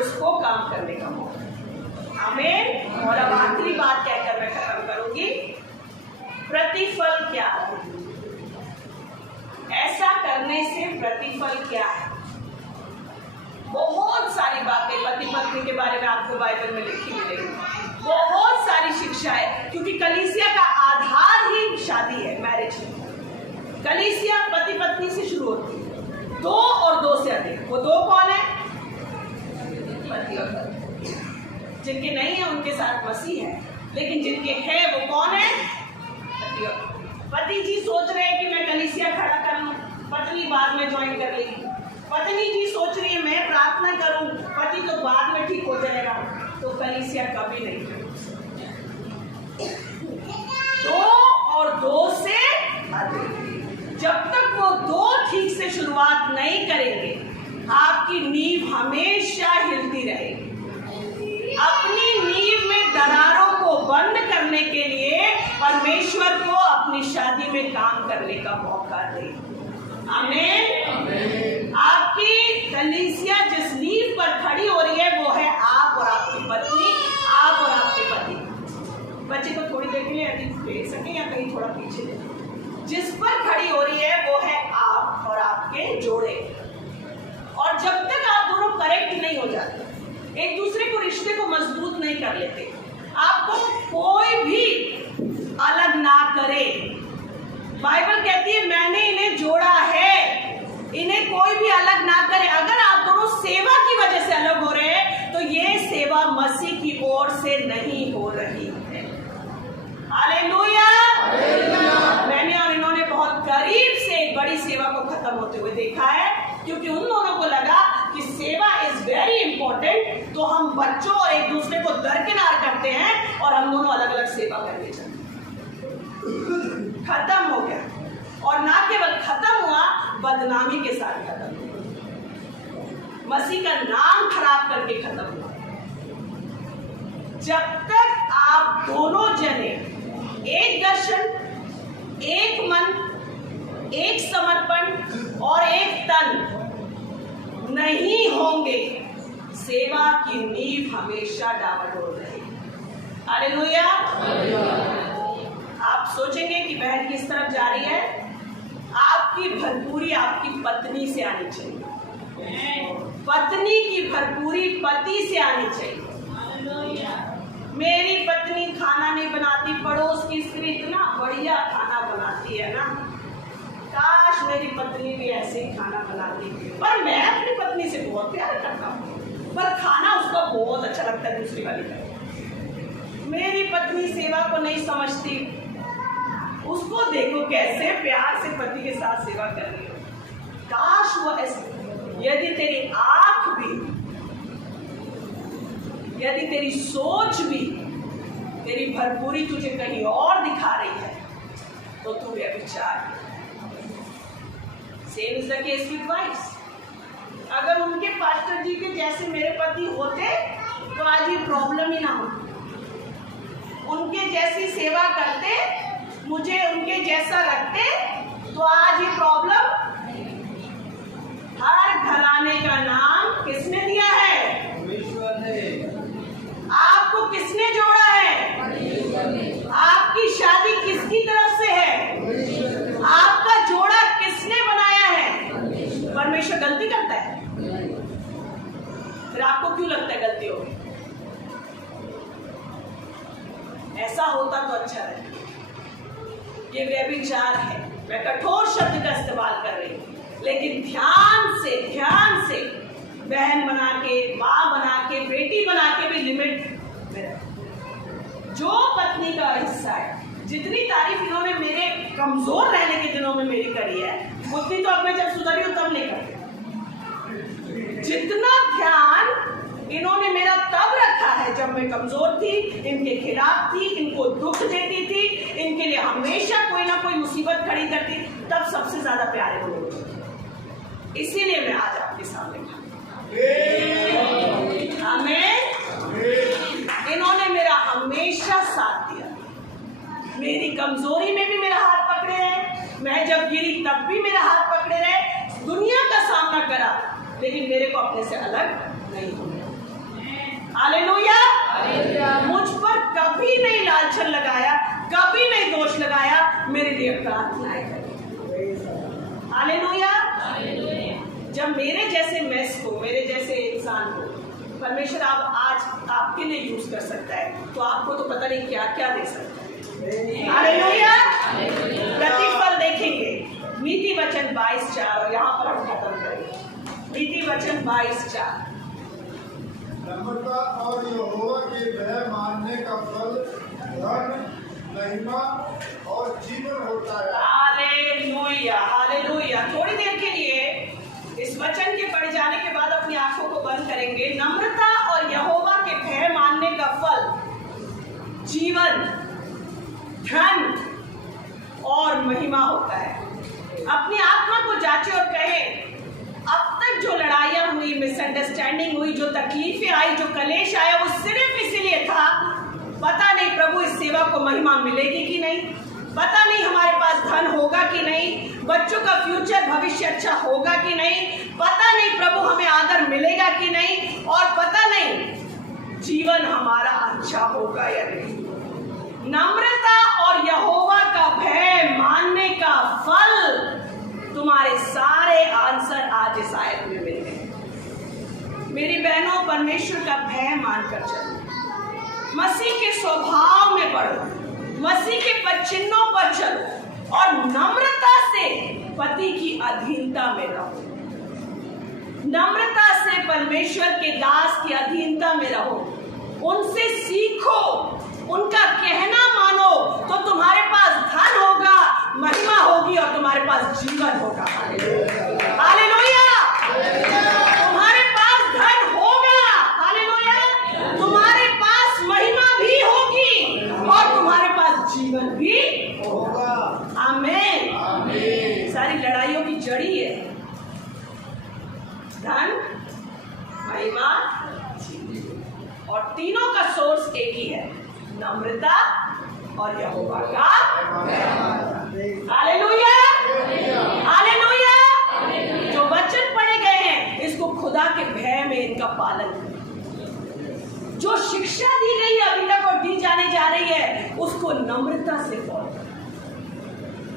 उसको काम करने का मौका। आमीन। और अब आखिरी बात कहकर मैं खत्म करूंगी, प्रतिफल क्या है? ऐसा करने से प्रतिफल क्या है? बहुत सारी बातें पति पत्नी के बारे में आपको बाइबल में लिखी मिलेगी, बहुत सारी शिक्षाएं, क्योंकि कलीसिया का आधार ही शादी है, मैरिज है। कलीसिया पति पत्नी से शुरू होती है, 2 और 2 से अधिक। वो 2 कौन है? पति और पत्नी। जिनके नहीं है उनके साथ मसीह है, लेकिन जिनके है वो कौन है? पति और पति जी सोच रहे हैं कि मैं कलीसिया खड़ा कर लूं, पत्नी बाद में ज्वाइन कर लेगी। पत्नी जी सोच रही है मैं प्रार्थना करूं, पति तो बाद में ठीक हो जाएगा। तो कलीसिया कभी नहीं। 2 और 2 से अधिक। जब तक वो 2 ठीक से शुरुआत नहीं करेंगे, आपकी नींव हमेशा हिलती रहेगी। अपनी नींव में दरारों को बंद करने के लिए परमेश्वर को अपनी शादी में काम करने का मौका दे। आमीन। आपकी कलीसिया जिस नींव पर खड़ी हो रही है वो है आप और आपकी पत्नी, आप और आपके पति। बच्चे को थोड़ी देर के लिए यदि भेज सके या कहीं थोड़ा पीछे ले। जिस पर खड़ी हो रही है वो है आप और आपके जोड़े। और जब तक आप दोनों करेक्ट नहीं हो जाते, एक दूसरे को रिश्ते को मजबूत नहीं कर लेते, आपको कोई भी अलग ना करे। बाइबल कहती है मैंने इन्हें जोड़ा है, इन्हें कोई भी अलग ना करे। अगर आप दोनों सेवा की वजह से अलग हो रहे हैं तो ये सेवा मसीह की ओर से नहीं हो रही है। हालेलुया। मैंने और इन्होंने बहुत करीब से एक बड़ी सेवा को खत्म होते हुए देखा है, क्योंकि उन दोनों को लगा कि सेवा इज वेरी इंपॉर्टेंट, तो हम बच्चों और एक दूसरे को दरकिनार करते हैं और हम दोनों अलग अलग सेवा करने चलते। खत्म हो गया, और ना केवल खत्म हुआ, बदनामी के साथ खत्म हुआ, मसीह का नाम खराब करके खत्म हुआ। जब तक आप दोनों जने एक दर्शन, एक मन, एक समर्पण और एक तन नहीं होंगे, सेवा की नींव हमेशा डावाडोल रहेगी। हालेलुया। आप सोचेंगे कि बहन किस तरफ जा रही है? आपकी भरपूरी आपकी पत्नी से आनी चाहिए, पत्नी की भरपूरी पति से आनी चाहिए। मेरी पत्नी खाना नहीं बनाती, पड़ोस की स्त्री इतना बढ़िया खाना बनाती है ना, काश मेरी पत्नी भी ऐसे ही खाना बनाती। पर मैं अपनी पत्नी से बहुत प्यार करता हूँ, पर खाना उसका बहुत अच्छा लगता है दूसरी वाली का। मेरी पत्नी सेवा को नहीं समझती, उसको देखो कैसे प्यार से पति के साथ सेवा कर रही हो। काश वो ऐसे। यदि तेरी आंख भी, यदि तेरी सोच भी, तेरी भरपूरी तुझे कहीं और दिखा रही है, तो तू व्यभिचार। Same is the case with wives. अगर उनके पास्टर जी के जैसे मेरे पति होते तो आज ये प्रॉब्लम ही ना होती। उनके जैसी सेवा करते, मुझे उनके जैसा रखते, तो आज ये प्रॉब्लम। हर घराने का नाम किसने दिया है? परमेश्वर ने। आपको किसने जोड़ा है? आपकी शादी किसकी तरफ से है? आपका जोड़ा किसने बनाया है? परमेश्वर गलती करता है? फिर आपको क्यों लगता है गलती होगी? ऐसा होता तो अच्छा है। ये व्यभिचार है। मैं कठोर शब्द का इस्तेमाल कर रही हूँ, लेकिन ध्यान से बहन बना के, माँ बना के, बेटी बना के भी लिमिट में। जो पत्नी का हिस्सा है, जितनी तारीफ इन्होंने मेरे कमजोर रहने के दिनों में मेरी करी है, उतनी तो अब मैं जब सुधरी हूँ तब नहीं करती। जितना ध्यान इन्होंने मेरा तब रखा है जब मैं कमजोर थी, इनके खिलाफ थी, इनको दुख देती थी, इनके लिए हमेशा कोई ना कोई मुसीबत खड़ी करती, तब सबसे ज्यादा प्यारे हो गए। इसीलिए मैं आज आपके सामने हमें इन्होंने मेरा हमेशा साथ दिया। मेरी कमजोरी में भी मेरा हाथ पकड़े हैं, मैं जब गिरी तब भी मेरा हाथ पकड़े रहे, दुनिया का सामना करा, लेकिन मेरे को अपने से अलग नहीं हुआ। हालेलुया। मुझ पर कभी नहीं लांछन लगाया, कभी नहीं दोष लगाया, मेरे लिए प्रार्थनाएं करी। हालेलुया। जब मेरे जैसे मेस को, मेरे जैसे परमेश्वर आप आज आपके लिए यूज कर सकता है, तो आपको तो पता नहीं क्या क्या दे सकता है। हालेलुया। प्रतिफल देखेंगे नीति वचन 22:4, और यहाँ पर हम खत्म करेंगे। नीति वचन 22:4। नम्रता और यहोवा के भय मानने का फल धन, महिमा और जीवन होता है। Hallelujah, hallelujah. थोड़ी देर के लिए इस वचन के पढ़ जाने के बाद अपनी आंखों को बंद करेंगे। नम्रता और यहोवा के भय मानने का फल जीवन, धन और महिमा होता है। अपनी आत्मा को जांचे और कहे, अब तक जो लड़ाइयां हुई, मिसअंडरस्टैंडिंग हुई, जो तकलीफें आई, जो कलेश आया, वो सिर्फ इसीलिए था, पता नहीं प्रभु इस सेवा को महिमा मिलेगी कि नहीं, पता नहीं हमारे पास धन होगा कि नहीं, बच्चों का फ्यूचर भविष्य अच्छा होगा कि नहीं, पता नहीं प्रभु हमें आदर मिलेगा कि नहीं, और पता नहीं जीवन हमारा अच्छा होगा या नहीं। नम्रता और यहोवा का भय मानने का फल, तुम्हारे सारे आंसर आज इस आयत में मिल गए। मेरी बहनों, परमेश्वर का भय मानकर चलो, मसीह के स्वभाव में बढ़ो, मसीह के पदचिन्हों पर चलो और नम्रता से पति की अधीनता में रहो। नम्रता से परमेश्वर के दास की अधीनता में रहो, उनसे सीखो, उनका कहना मानो, तो तुम्हारे पास धन होगा, महिमा होगी और तुम्हारे पास जीवन होगा। हालेलुया। तुम्हारे पास धन होगा, हालेलुया, तुम्हारे पास महिमा भी होगी और तुम्हारे पास जीवन भी होगा। आमीन। सारी लड़ाइयों की जड़ी है धन, महिमा, और तीनों का सोर्स एक ही है, नम्रता और यहोवा का। Hallelujah, hallelujah. जो वचन पढ़े गए हैं, इसको खुदा के भय में इनका पालन करो। जो शिक्षा दी गई है अभी तक और दी जाने जा रही है, उसको नम्रता से फॉलो करो।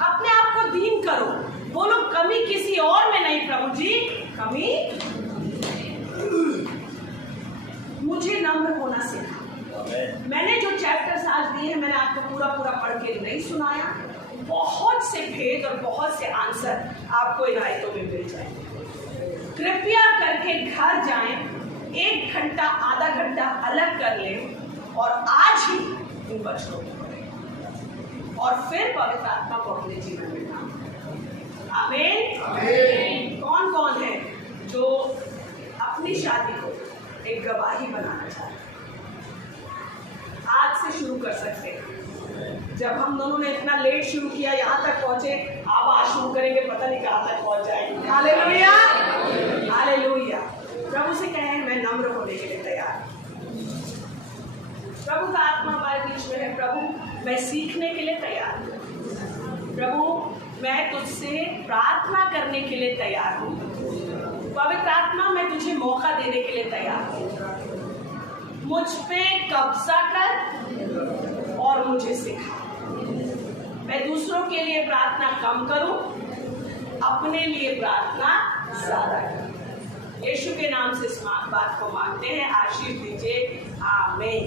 अपने आप को दीन करो, बोलो कमी किसी और में नहीं, प्रभु जी कमी मुझे नम्र होना सीखा। मैंने जो चैप्टर्स आज दिए हैं, मैंने आपको पूरा पढ़ के नहीं सुनाया। बहुत से भेद और बहुत से आंसर आपको इन आयतों में मिल जाएंगे। कृपया करके घर जाएं, 1 घंटा आधा घंटा अलग कर लें और आज ही इन वचनों को पढ़ें और फिर पवित्र आत्मा को अपने जीवन में काम करें। आमीन। कौन कौन है जो अपनी शादी को एक गवाही बनाना चाहते हैं? आज से शुरू कर सकते हैं। जब हम दोनों ने इतना लेट शुरू किया, यहाँ तक पहुंचे, अब आज शुरू करेंगे, पता नहीं कहाँ तक पहुंच जाएंगे। Hallelujah, hallelujah. प्रभु से कहें, मैं नम्र होने के लिए तैयार हूं। प्रभु का आत्मा हमारे बीच में है। प्रभु मैं सीखने के लिए तैयार हूँ। प्रभु मैं तुझसे प्रार्थना करने के लिए तैयार हूँ। पवित्र आत्मा मैं तुझे मौका देने के लिए तैयार हूँ। मुझ पे कब्जा कर और मुझे सिखा। मैं दूसरों के लिए प्रार्थना कम करूं, अपने लिए प्रार्थना ज्यादा करूं। यीशु के नाम से इस बात को मांगते हैं, आशीष दीजिए। आमीन।